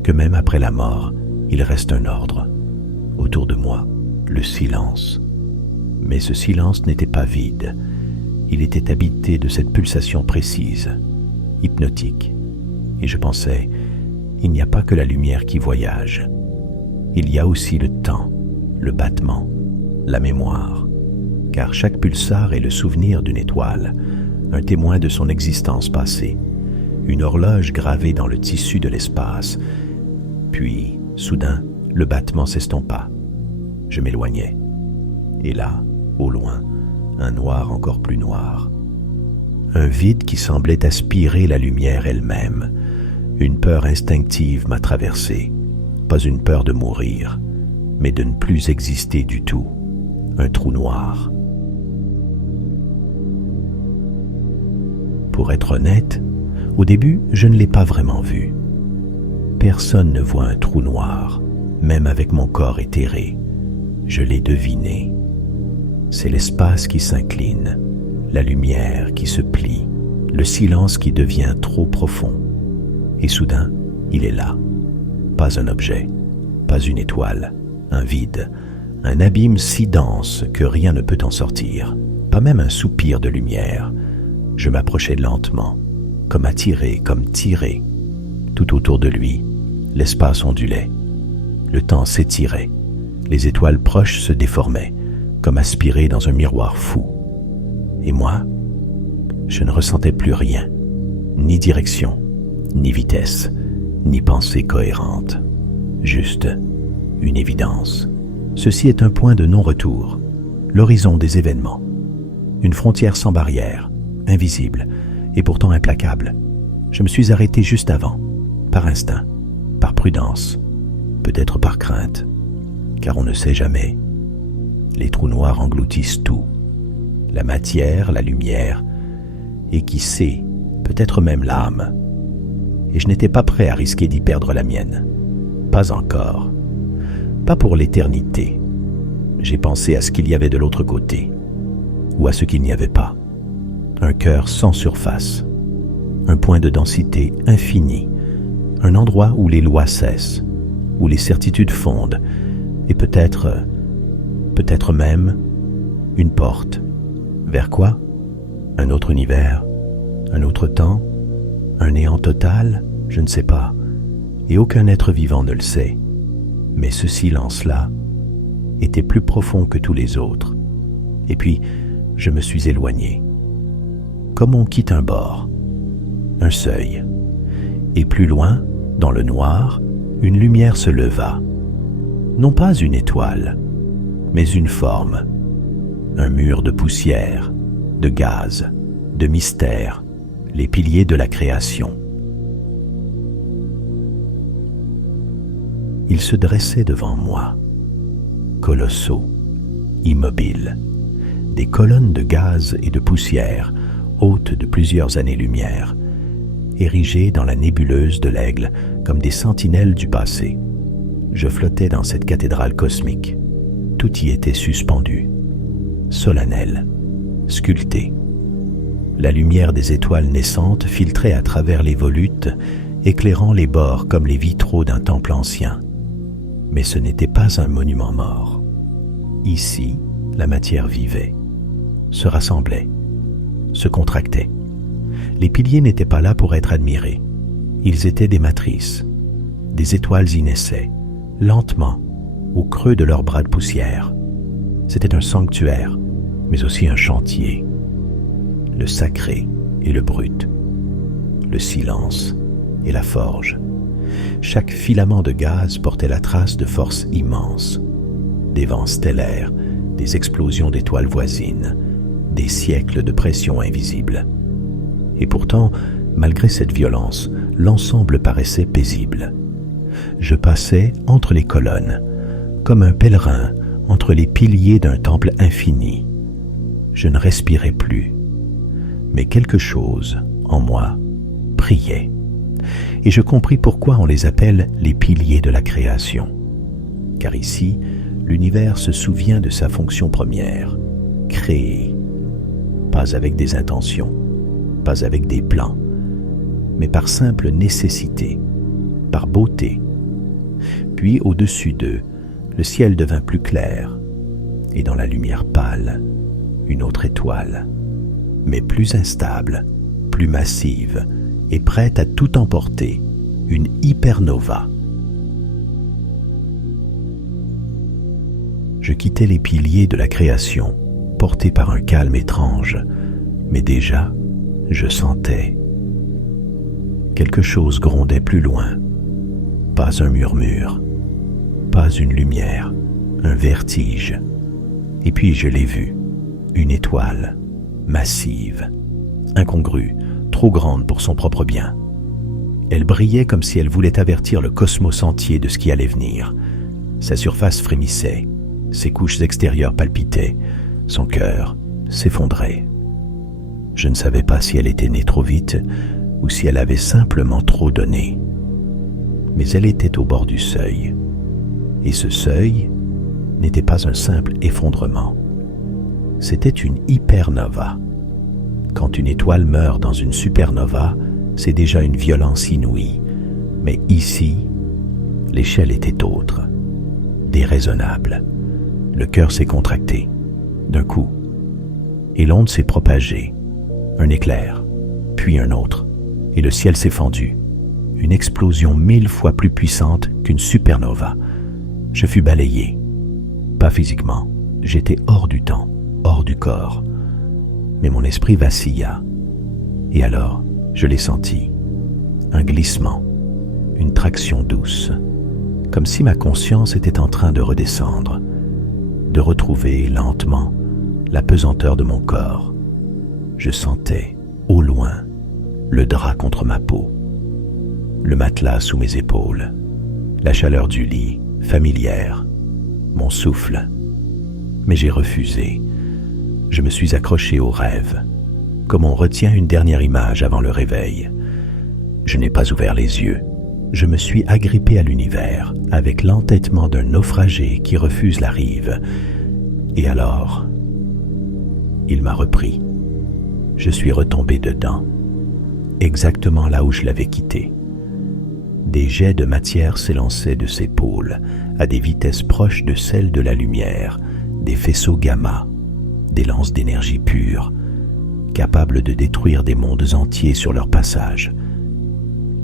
que même après la mort, il reste un ordre. Autour de moi, le silence. Mais ce silence n'était pas vide, il était habité de cette pulsation précise, hypnotique. Et je pensais, il n'y a pas que la lumière qui voyage. Il y a aussi le temps, le battement, la mémoire, car chaque pulsar est le souvenir d'une étoile, un témoin de son existence passée, une horloge gravée dans le tissu de l'espace. Puis, soudain, le battement s'estompa. Je m'éloignais. Et là, au loin, un noir encore plus noir. Un vide qui semblait aspirer la lumière elle-même. Une peur instinctive m'a traversé. Pas une peur de mourir, mais de ne plus exister du tout. Un trou noir. Pour être honnête, au début, je ne l'ai pas vraiment vu. Personne ne voit un trou noir, même avec mon corps éthéré. Je l'ai deviné. C'est l'espace qui s'incline, la lumière qui se plie, le silence qui devient trop profond. Et soudain, il est là. Pas un objet, pas une étoile, un vide, un abîme si dense que rien ne peut en sortir, pas même un soupir de lumière, Je m'approchais lentement, comme attiré, comme tiré. Tout autour de lui, l'espace ondulait. Le temps s'étirait. Les étoiles proches se déformaient, comme aspirées dans un miroir fou. Et moi, je ne ressentais plus rien, ni direction, ni vitesse, ni pensée cohérente. Juste une évidence. Ceci est un point de non-retour, l'horizon des événements. Une frontière sans barrière, invisible et pourtant implacable. Je me suis arrêté juste avant, par instinct, par prudence, peut-être par crainte, car on ne sait jamais. Les trous noirs engloutissent tout, la matière, la lumière, et qui sait, peut-être même l'âme. Et je n'étais pas prêt à risquer d'y perdre la mienne. Pas encore. Pas pour l'éternité. J'ai pensé à ce qu'il y avait de l'autre côté, ou à ce qu'il n'y avait pas. Un cœur sans surface, un point de densité infini, un endroit où les lois cessent, où les certitudes fondent, et peut-être même une porte. Vers quoi? Un autre univers? Un autre temps? Un néant total? Je ne sais pas. Et aucun être vivant ne le sait. Mais ce silence-là était plus profond que tous les autres. Et puis, je me suis éloigné. Comme on quitte un bord, un seuil. Et plus loin, dans le noir, une lumière se leva. Non pas une étoile, mais une forme. Un mur de poussière, de gaz, de mystère, les piliers de la création. Ils se dressaient devant moi, colossaux, immobiles, des colonnes de gaz et de poussière, hautes de plusieurs années-lumière, érigées dans la nébuleuse de l'Aigle comme des sentinelles du passé. Je flottais dans cette cathédrale cosmique. Tout y était suspendu, solennel, sculpté. La lumière des étoiles naissantes filtrait à travers les volutes, éclairant les bords comme les vitraux d'un temple ancien. Mais ce n'était pas un monument mort. Ici, la matière vivait, se rassemblait, se contractait. Les piliers n'étaient pas là pour être admirés. Ils étaient des matrices. Des étoiles y naissaient, lentement, au creux de leurs bras de poussière. C'était un sanctuaire, mais aussi un chantier. Le sacré et le brut, le silence et la forge. Chaque filament de gaz portait la trace de forces immenses, des vents stellaires, des explosions d'étoiles voisines, des siècles de pression invisible. Et pourtant, malgré cette violence, l'ensemble paraissait paisible. Je passais entre les colonnes, comme un pèlerin entre les piliers d'un temple infini. Je ne respirais plus, mais quelque chose, en moi, priait. Et je compris pourquoi on les appelle les piliers de la création. Car ici, l'univers se souvient de sa fonction première, créer. Pas avec des intentions, pas avec des plans, mais par simple nécessité, par beauté. Puis au-dessus d'eux, le ciel devint plus clair, et dans la lumière pâle, une autre étoile, mais plus instable, plus massive, et prête à tout emporter, une hypernova. Je quittais les piliers de la création, porté par un calme étrange, mais déjà, je sentais. Quelque chose grondait plus loin. Pas un murmure, pas une lumière, un vertige. Et puis je l'ai vue, une étoile, massive, incongrue, trop grande pour son propre bien. Elle brillait comme si elle voulait avertir le cosmos entier de ce qui allait venir. Sa surface frémissait, ses couches extérieures palpitaient, son cœur s'effondrait. Je ne savais pas si elle était née trop vite ou si elle avait simplement trop donné. Mais elle était au bord du seuil. Et ce seuil n'était pas un simple effondrement. C'était une hypernova. Quand une étoile meurt dans une supernova, c'est déjà une violence inouïe. Mais ici, l'échelle était autre, déraisonnable. Le cœur s'est contracté, d'un coup, et l'onde s'est propagée, Un éclair, puis un autre, et le ciel s'est fendu. Une explosion 1000 fois plus puissante qu'une supernova. Je fus balayé. Pas physiquement, j'étais hors du temps, hors du corps. Mais mon esprit vacilla. Et alors, je l'ai senti. Un glissement, une traction douce, comme si ma conscience était en train de redescendre, de retrouver lentement la pesanteur de mon corps. Je sentais, au loin, le drap contre ma peau, le matelas sous mes épaules, la chaleur du lit, familière, mon souffle. Mais j'ai refusé. Je me suis accroché au rêve, comme on retient une dernière image avant le réveil. Je n'ai pas ouvert les yeux. Je me suis agrippé à l'univers, avec l'entêtement d'un naufragé qui refuse la rive. Et alors, il m'a repris. Je suis retombé dedans, exactement là où je l'avais quitté. Des jets de matière s'élançaient de ses pôles, à des vitesses proches de celles de la lumière, des faisceaux gamma, des lances d'énergie pure, capables de détruire des mondes entiers sur leur passage.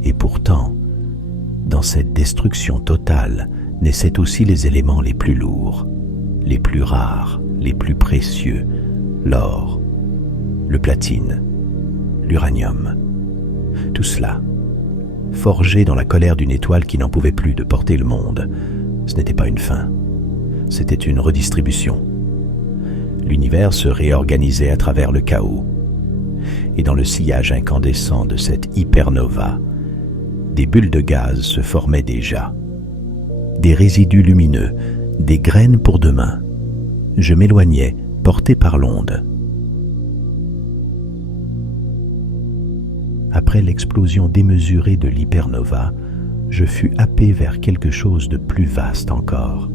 Et pourtant, dans cette destruction totale, naissaient aussi les éléments les plus lourds, les plus rares, les plus précieux, l'or, le platine, l'uranium. Tout cela, forgé dans la colère d'une étoile qui n'en pouvait plus de porter le monde. Ce n'était pas une fin, c'était une redistribution. L'univers se réorganisait à travers le chaos. Et dans le sillage incandescent de cette hypernova, des bulles de gaz se formaient déjà. Des résidus lumineux, des graines pour demain. Je m'éloignais, porté par l'onde. Après l'explosion démesurée de l'hypernova, je fus happé vers quelque chose de plus vaste encore.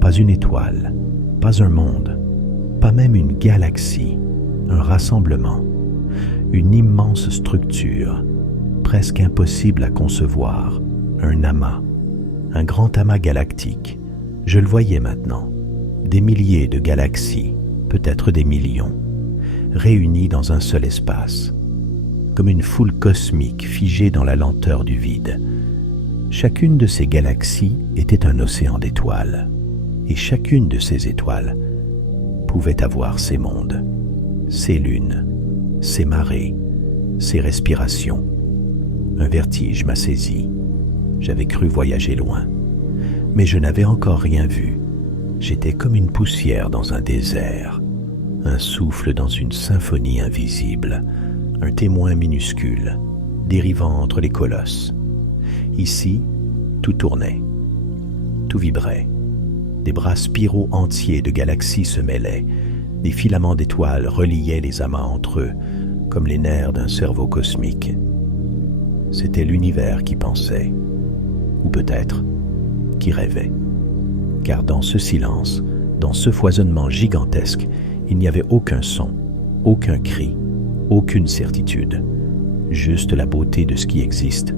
Pas une étoile, pas un monde, pas même une galaxie, un rassemblement, une immense structure, presque impossible à concevoir, un amas, un grand amas galactique. Je le voyais maintenant, des milliers de galaxies, peut-être des millions, réunies dans un seul espace, comme une foule cosmique figée dans la lenteur du vide. Chacune de ces galaxies était un océan d'étoiles, et chacune de ces étoiles pouvait avoir ses mondes, ses lunes, ses marées, ses respirations. Un vertige m'a saisi. J'avais cru voyager loin, mais je n'avais encore rien vu. J'étais comme une poussière dans un désert, un souffle dans une symphonie invisible, un témoin minuscule, dérivant entre les colosses. Ici, tout tournait, tout vibrait. Des bras spiraux entiers de galaxies se mêlaient, des filaments d'étoiles reliaient les amas entre eux, comme les nerfs d'un cerveau cosmique. C'était l'univers qui pensait, ou peut-être qui rêvait. Car dans ce silence, dans ce foisonnement gigantesque, il n'y avait aucun son, aucun cri, aucune certitude, juste la beauté de ce qui existe,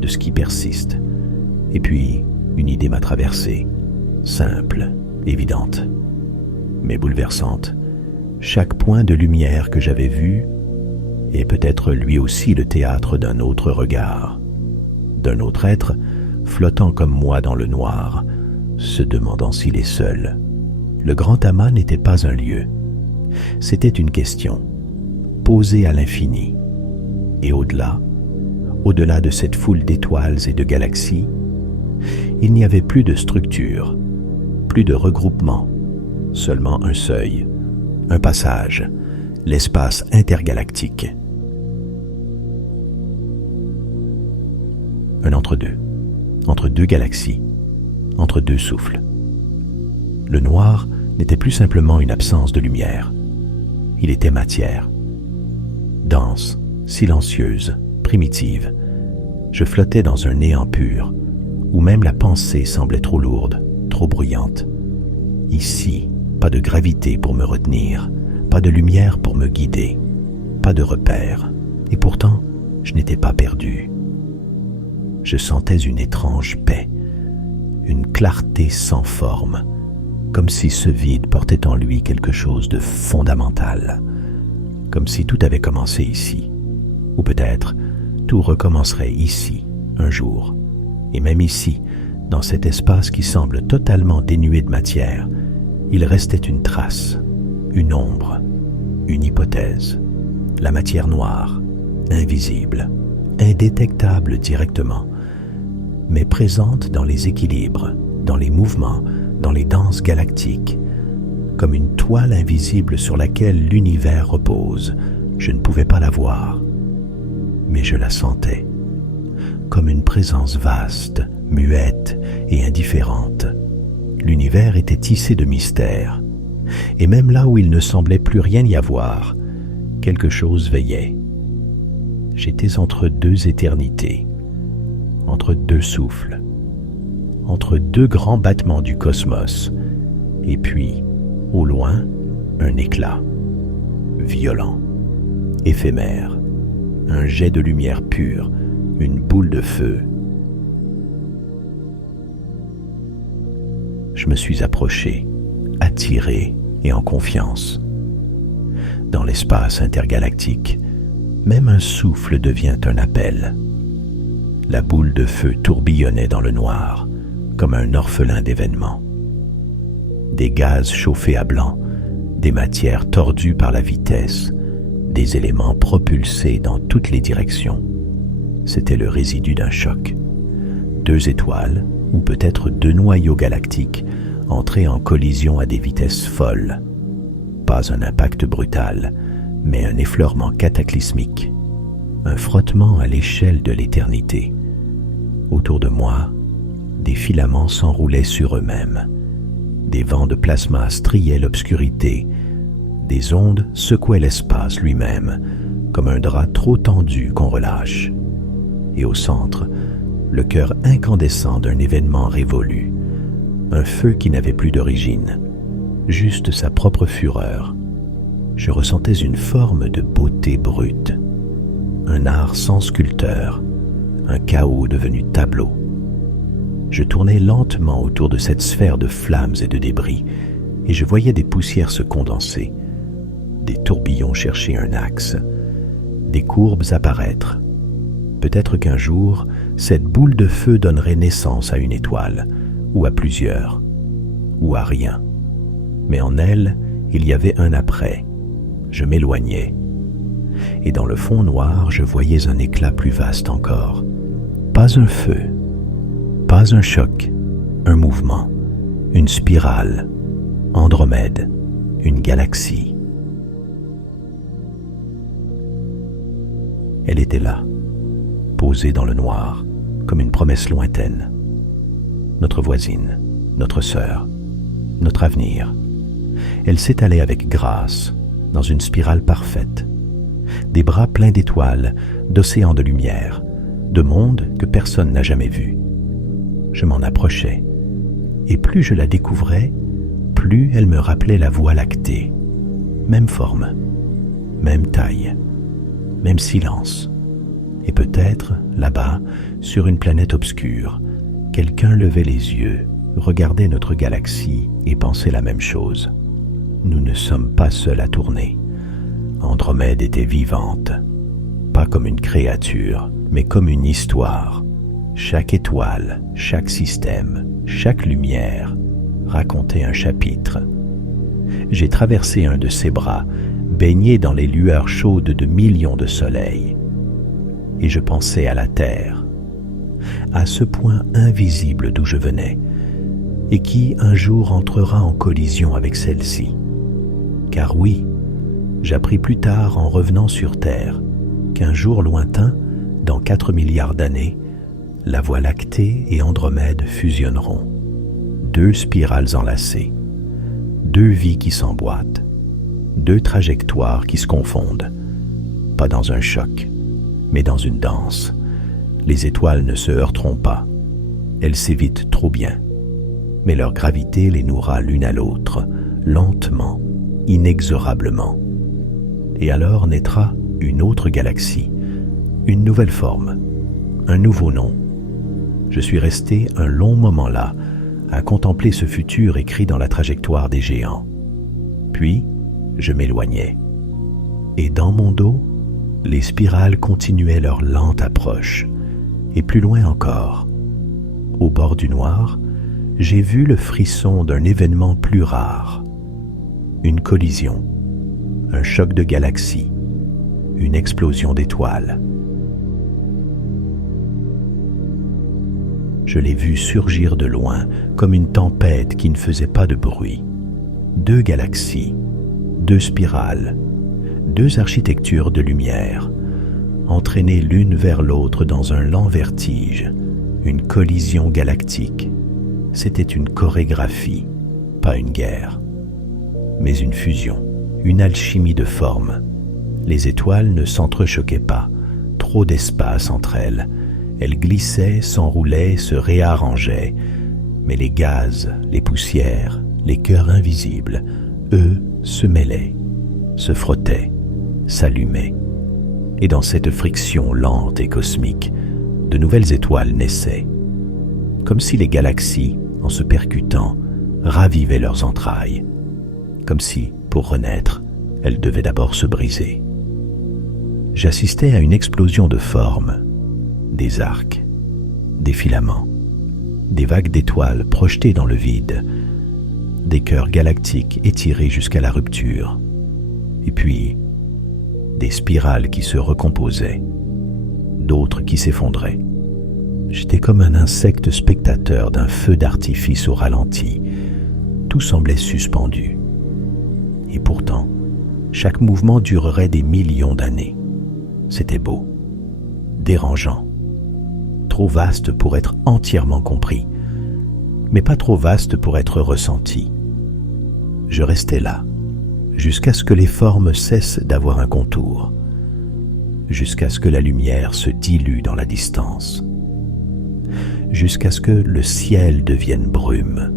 de ce qui persiste. Et puis, une idée m'a traversé, simple, évidente, mais bouleversante. Chaque point de lumière que j'avais vu est peut-être lui aussi le théâtre d'un autre regard, d'un autre être flottant comme moi dans le noir, se demandant s'il est seul. Le grand amas n'était pas un lieu, c'était une question, posée à l'infini. Et au-delà de cette foule d'étoiles et de galaxies, il n'y avait plus de structure, plus de regroupement, seulement un seuil, un passage, l'espace intergalactique. Un entre deux galaxies, entre deux souffles. Le noir n'était plus simplement une absence de lumière, il était matière. Dense, silencieuse, primitive, je flottais dans un néant pur, où même la pensée semblait trop lourde, trop bruyante. Ici, pas de gravité pour me retenir, pas de lumière pour me guider, pas de repère. Et pourtant, je n'étais pas perdu. Je sentais une étrange paix, une clarté sans forme, comme si ce vide portait en lui quelque chose de fondamental. comme si tout avait commencé ici. Ou peut-être, tout recommencerait ici, un jour. Et même ici, dans cet espace qui semble totalement dénué de matière, il restait une trace, une ombre, une hypothèse. La matière noire, invisible, indétectable directement, mais présente dans les équilibres, dans les mouvements, dans les danses galactiques, comme une toile invisible sur laquelle l'univers repose. Je ne pouvais pas la voir, mais je la sentais, comme une présence vaste, muette et indifférente. L'univers était tissé de mystères, et même là où il ne semblait plus rien y avoir, quelque chose veillait. J'étais entre deux éternités, entre deux souffles, entre deux grands battements du cosmos, et puis, au loin, un éclat, violent, éphémère, un jet de lumière pure, une boule de feu. Je me suis approché, attiré et en confiance. Dans l'espace intergalactique, même un souffle devient un appel. La boule de feu tourbillonnait dans le noir, comme un orphelin d'événements. Des gaz chauffés à blanc, des matières tordues par la vitesse, des éléments propulsés dans toutes les directions. C'était le résidu d'un choc. Deux étoiles, ou peut-être deux noyaux galactiques, entraient en collision à des vitesses folles. Pas un impact brutal, mais un effleurement cataclysmique, un frottement à l'échelle de l'éternité. Autour de moi, des filaments s'enroulaient sur eux-mêmes. Des vents de plasma striaient l'obscurité. Des ondes secouaient l'espace lui-même, comme un drap trop tendu qu'on relâche. Et au centre, le cœur incandescent d'un événement révolu. Un feu qui n'avait plus d'origine, juste sa propre fureur. Je ressentais une forme de beauté brute, un art sans sculpteur, un chaos devenu tableau. Je tournais lentement autour de cette sphère de flammes et de débris, et je voyais des poussières se condenser, des tourbillons chercher un axe, des courbes apparaître. Peut-être qu'un jour, cette boule de feu donnerait naissance à une étoile, ou à plusieurs, ou à rien. Mais en elle, il y avait un après. Je m'éloignais. Et dans le fond noir, je voyais un éclat plus vaste encore. Pas un feu, pas un choc, un mouvement, une spirale, Andromède, une galaxie. Elle était là, posée dans le noir, comme une promesse lointaine. Notre voisine, notre sœur, notre avenir. Elle s'étalait avec grâce, dans une spirale parfaite. Des bras pleins d'étoiles, d'océans de lumière, de mondes que personne n'a jamais vus. Je m'en approchais, et plus je la découvrais, plus elle me rappelait la Voie lactée. Même forme, même taille, même silence. Et peut-être, là-bas, sur une planète obscure, quelqu'un levait les yeux, regardait notre galaxie et pensait la même chose. Nous ne sommes pas seuls à tourner. Andromède était vivante, pas comme une créature, mais comme une histoire. Chaque étoile, chaque système, chaque lumière racontait un chapitre. J'ai traversé un de ses bras, baigné dans les lueurs chaudes de millions de soleils. Et je pensais à la Terre, à ce point invisible d'où je venais, et qui un jour entrera en collision avec celle-ci. Car oui, j'appris plus tard en revenant sur Terre qu'un jour lointain, dans 4 milliards d'années, la Voie lactée et Andromède fusionneront. Deux spirales enlacées, deux vies qui s'emboîtent, deux trajectoires qui se confondent, pas dans un choc, mais dans une danse. Les étoiles ne se heurteront pas, elles s'évitent trop bien, mais leur gravité les nouera l'une à l'autre, lentement, inexorablement. Et alors naîtra une autre galaxie, une nouvelle forme, un nouveau nom. Je suis resté un long moment là, à contempler ce futur écrit dans la trajectoire des géants. Puis, je m'éloignais. Et dans mon dos, les spirales continuaient leur lente approche. Et plus loin encore, au bord du noir, j'ai vu le frisson d'un événement plus rare. Une collision, un choc de galaxies, une explosion d'étoiles. Je l'ai vu surgir de loin comme une tempête qui ne faisait pas de bruit. 2 galaxies, 2 spirales, 2 architectures de lumière, entraînées l'une vers l'autre dans un lent vertige, une collision galactique. C'était une chorégraphie, pas une guerre, mais une fusion, une alchimie de formes. Les étoiles ne s'entrechoquaient pas, trop d'espace entre elles. Elles glissaient, s'enroulaient, se réarrangeaient, mais les gaz, les poussières, les cœurs invisibles, eux, se mêlaient, se frottaient, s'allumaient. Et dans cette friction lente et cosmique, de nouvelles étoiles naissaient, comme si les galaxies, en se percutant, ravivaient leurs entrailles, comme si, pour renaître, elles devaient d'abord se briser. J'assistais à une explosion de formes, des arcs, des filaments, des vagues d'étoiles projetées dans le vide, des cœurs galactiques étirés jusqu'à la rupture, et puis des spirales qui se recomposaient, d'autres qui s'effondraient. J'étais comme un insecte spectateur d'un feu d'artifice au ralenti. Tout semblait suspendu. Et pourtant, chaque mouvement durerait des millions d'années. C'était beau, dérangeant, trop vaste pour être entièrement compris, mais pas trop vaste pour être ressenti. Je restais là, jusqu'à ce que les formes cessent d'avoir un contour, jusqu'à ce que la lumière se dilue dans la distance, jusqu'à ce que le ciel devienne brume.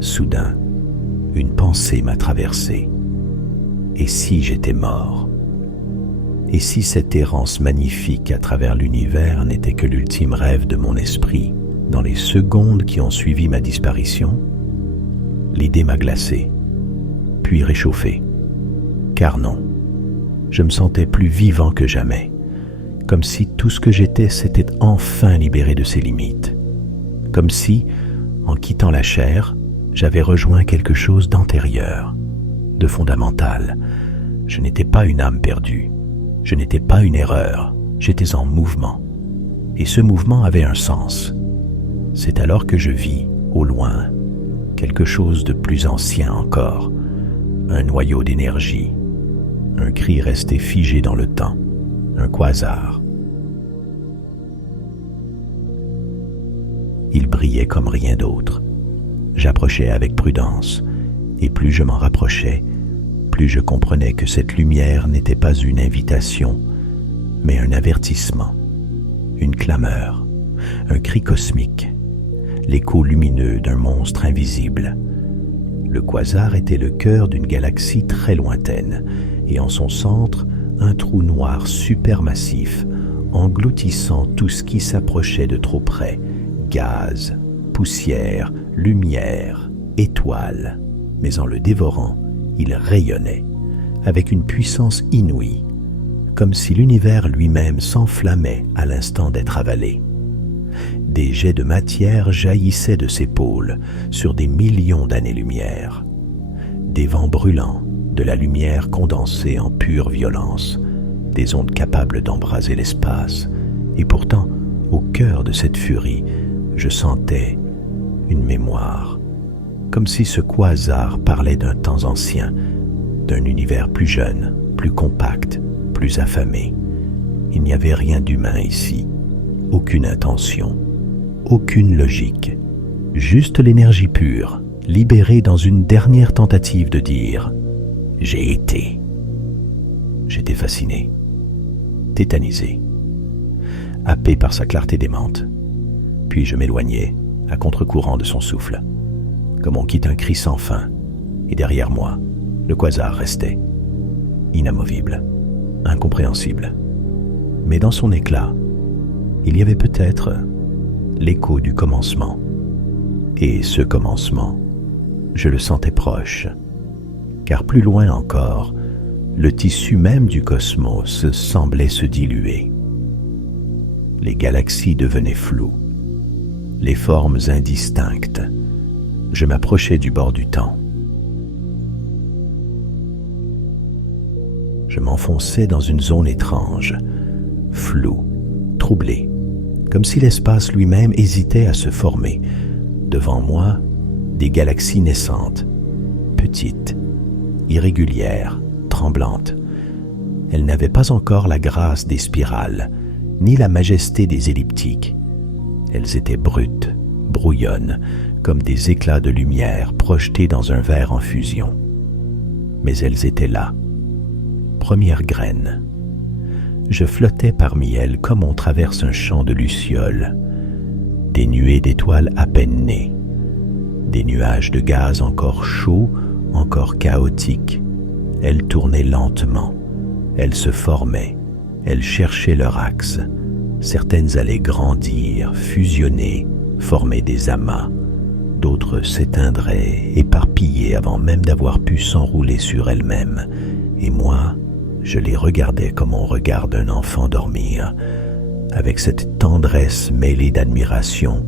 Soudain, une pensée m'a traversé. Et si j'étais mort? Et si cette errance magnifique à travers l'univers n'était que l'ultime rêve de mon esprit dans les secondes qui ont suivi ma disparition? L'idée m'a glacé, puis réchauffé. Car non, je me sentais plus vivant que jamais, comme si tout ce que j'étais s'était enfin libéré de ses limites, comme si, en quittant la chair, j'avais rejoint quelque chose d'antérieur, de fondamental. Je n'étais pas une âme perdue, je n'étais pas une erreur, j'étais en mouvement. Et ce mouvement avait un sens. C'est alors que je vis, au loin, quelque chose de plus ancien encore, un noyau d'énergie, un cri resté figé dans le temps, un quasar. Il brillait comme rien d'autre. J'approchais avec prudence, et plus je m'en rapprochais, plus je comprenais que cette lumière n'était pas une invitation, mais un avertissement, une clameur, un cri cosmique, l'écho lumineux d'un monstre invisible. Le quasar était le cœur d'une galaxie très lointaine, et en son centre, un trou noir supermassif, engloutissant tout ce qui s'approchait de trop près, gaz, poussière, lumière, étoiles. Mais en le dévorant, il rayonnait, avec une puissance inouïe, comme si l'univers lui-même s'enflammait à l'instant d'être avalé. Des jets de matière jaillissaient de ses pôles sur des millions d'années-lumière. Des vents brûlants, de la lumière condensée en pure violence, des ondes capables d'embraser l'espace. Et pourtant, au cœur de cette furie, je sentais une mémoire, comme si ce quasar parlait d'un temps ancien, d'un univers plus jeune, plus compact, plus affamé. Il n'y avait rien d'humain ici, aucune intention, aucune logique, juste l'énergie pure, libérée dans une dernière tentative de dire « J'ai été ». J'étais fasciné, tétanisé, happé par sa clarté démente. Puis je m'éloignais, à contre-courant de son souffle, comme on quitte un cri sans fin, et derrière moi, le quasar restait, inamovible, incompréhensible. Mais dans son éclat, il y avait peut-être l'écho du commencement. Et ce commencement, je le sentais proche, car plus loin encore, le tissu même du cosmos semblait se diluer. Les galaxies devenaient floues, les formes indistinctes. Je m'approchais du bord du temps. Je m'enfonçais dans une zone étrange, floue, troublée, comme si l'espace lui-même hésitait à se former. Devant moi, des galaxies naissantes, petites, irrégulières, tremblantes. Elles n'avaient pas encore la grâce des spirales, ni la majesté des elliptiques. Elles étaient brutes, brouillonnes, comme des éclats de lumière projetés dans un verre en fusion. Mais elles étaient là, première graine. Je flottais parmi elles comme on traverse un champ de lucioles, des nuées d'étoiles à peine nées, des nuages de gaz encore chauds, encore chaotiques. Elles tournaient lentement, elles se formaient, elles cherchaient leur axe. Certaines allaient grandir, fusionner, former des amas. D'autres s'éteindraient, éparpillées avant même d'avoir pu s'enrouler sur elles-mêmes. Et moi, je les regardais comme on regarde un enfant dormir, avec cette tendresse mêlée d'admiration,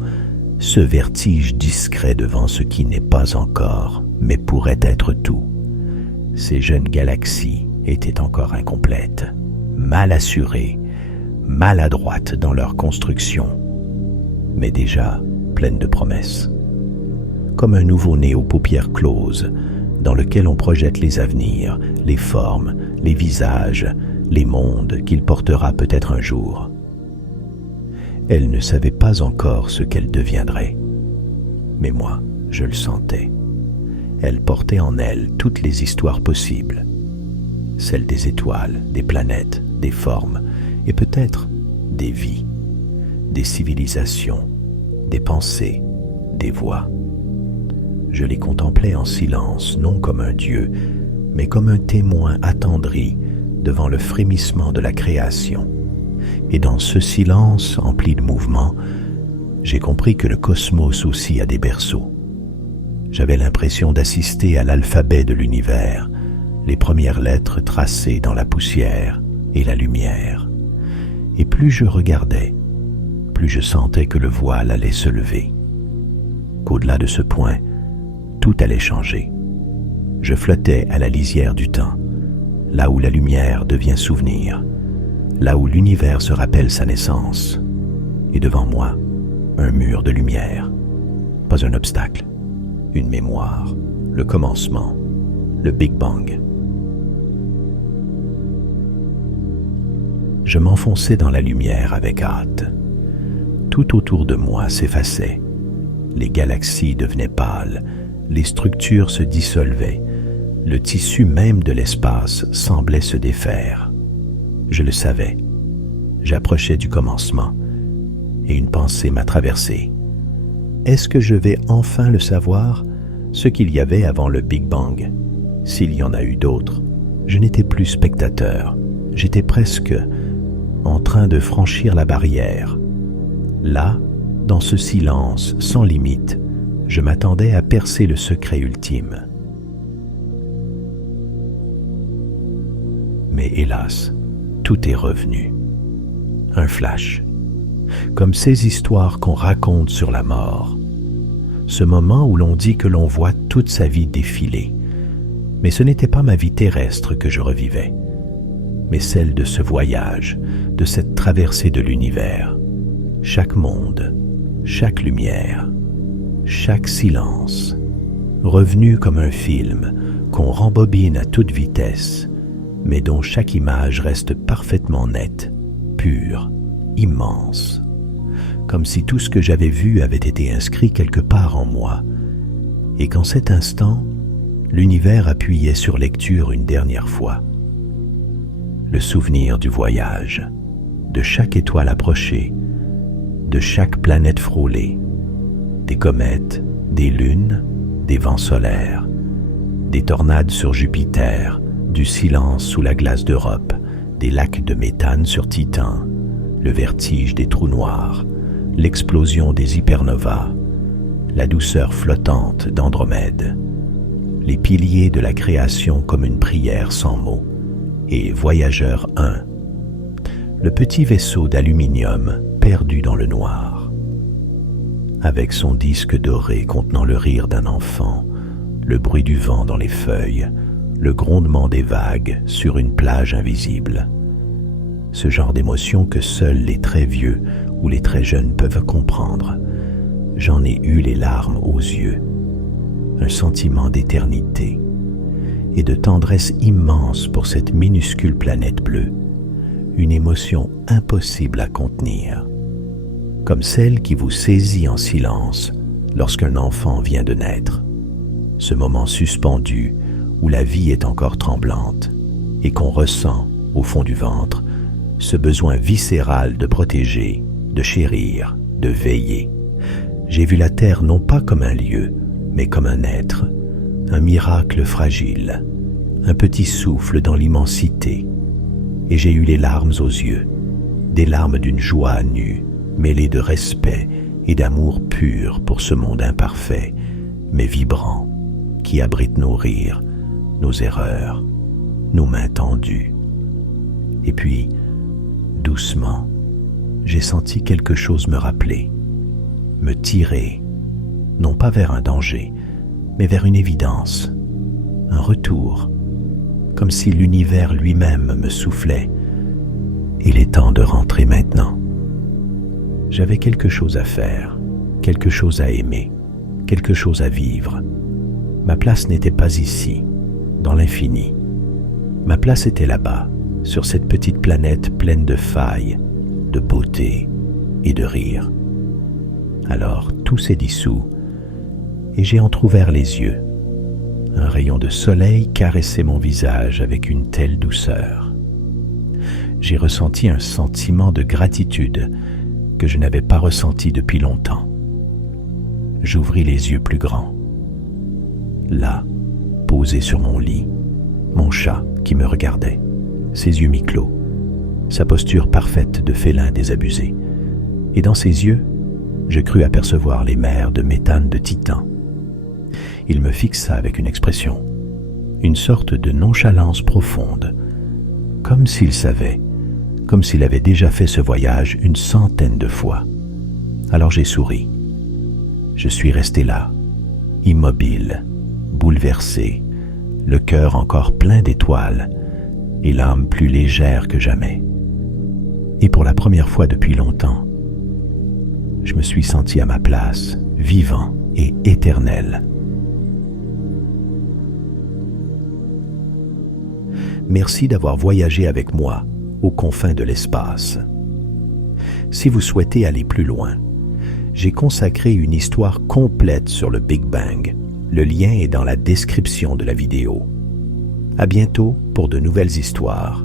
ce vertige discret devant ce qui n'est pas encore, mais pourrait être tout. Ces jeunes galaxies étaient encore incomplètes, mal assurées, maladroites dans leur construction, mais déjà pleines de promesses. Comme un nouveau-né aux paupières closes, dans lequel on projette les avenirs, les formes, les visages, les mondes qu'il portera peut-être un jour. Elle ne savait pas encore ce qu'elle deviendrait, mais moi, je le sentais. Elle portait en elle toutes les histoires possibles, celles des étoiles, des planètes, des formes, et peut-être des vies, des civilisations, des pensées, des voix. Je les contemplais en silence, non comme un dieu, mais comme un témoin attendri devant le frémissement de la création. Et dans ce silence empli de mouvement, j'ai compris que le cosmos aussi a des berceaux. J'avais l'impression d'assister à l'alphabet de l'univers, les premières lettres tracées dans la poussière et la lumière. Et plus je regardais, plus je sentais que le voile allait se lever, qu'au-delà de ce point, tout allait changer. Je flottais à la lisière du temps, là où la lumière devient souvenir, là où l'univers se rappelle sa naissance. Et devant moi, un mur de lumière. Pas un obstacle, une mémoire, le commencement, le Big Bang. Je m'enfonçais dans la lumière avec hâte. Tout autour de moi s'effaçait. Les galaxies devenaient pâles, les structures se dissolvaient, le tissu même de l'espace semblait se défaire. Je le savais. J'approchais du commencement, et une pensée m'a traversé. Est-ce que je vais enfin le savoir, ce qu'il y avait avant le Big Bang? S'il y en a eu d'autres, je n'étais plus spectateur, j'étais presque en train de franchir la barrière. Là, dans ce silence sans limite, je m'attendais à percer le secret ultime. Mais hélas, tout est revenu. Un flash, comme ces histoires qu'on raconte sur la mort. Ce moment où l'on dit que l'on voit toute sa vie défiler. Mais ce n'était pas ma vie terrestre que je revivais, mais celle de ce voyage, de cette traversée de l'univers. Chaque monde, chaque lumière, chaque silence, revenu comme un film qu'on rembobine à toute vitesse, mais dont chaque image reste parfaitement nette, pure, immense, comme si tout ce que j'avais vu avait été inscrit quelque part en moi, et qu'en cet instant, l'univers appuyait sur lecture une dernière fois. Le souvenir du voyage, de chaque étoile approchée, de chaque planète frôlée, des comètes, des lunes, des vents solaires, des tornades sur Jupiter, du silence sous la glace d'Europe, des lacs de méthane sur Titan, le vertige des trous noirs, l'explosion des hypernovas, la douceur flottante d'Andromède, les piliers de la création comme une prière sans mots, et Voyageur 1, le petit vaisseau d'aluminium perdu dans le noir. Avec son disque doré contenant le rire d'un enfant, le bruit du vent dans les feuilles, le grondement des vagues sur une plage invisible. Ce genre d'émotion que seuls les très vieux ou les très jeunes peuvent comprendre. J'en ai eu les larmes aux yeux, un sentiment d'éternité et de tendresse immense pour cette minuscule planète bleue, une émotion impossible à contenir, comme celle qui vous saisit en silence lorsqu'un enfant vient de naître, ce moment suspendu où la vie est encore tremblante et qu'on ressent, au fond du ventre, ce besoin viscéral de protéger, de chérir, de veiller. J'ai vu la terre non pas comme un lieu, mais comme un être, un miracle fragile, un petit souffle dans l'immensité. Et j'ai eu les larmes aux yeux, des larmes d'une joie nue, mêlées de respect et d'amour pur pour ce monde imparfait, mais vibrant, qui abrite nos rires, nos erreurs, nos mains tendues. Et puis, doucement, j'ai senti quelque chose me rappeler, me tirer, non pas vers un danger, mais vers une évidence, un retour, comme si l'univers lui-même me soufflait. Il est temps de rentrer maintenant. J'avais quelque chose à faire, quelque chose à aimer, quelque chose à vivre. Ma place n'était pas ici, dans l'infini. Ma place était là-bas, sur cette petite planète pleine de failles, de beauté et de rire. Alors tout s'est dissous et j'ai entrouvert les yeux. Un rayon de soleil caressait mon visage avec une telle douceur. J'ai ressenti un sentiment de gratitude que je n'avais pas ressenti depuis longtemps. J'ouvris les yeux plus grands. Là, posé sur mon lit, mon chat qui me regardait, ses yeux mi-clos, sa posture parfaite de félin désabusé. Et dans ses yeux, je crus apercevoir les mers de méthane de titan. Il me fixa avec une expression, une sorte de nonchalance profonde, comme s'il savait, comme s'il avait déjà fait ce voyage une centaine de fois. Alors j'ai souri. Je suis resté là, immobile, bouleversé, le cœur encore plein d'étoiles et l'âme plus légère que jamais. Et pour la première fois depuis longtemps, je me suis senti à ma place, vivant et éternel. Merci d'avoir voyagé avec moi aux confins de l'espace. Si vous souhaitez aller plus loin, j'ai consacré une histoire complète sur le Big Bang. Le lien est dans la description de la vidéo. À bientôt pour de nouvelles histoires.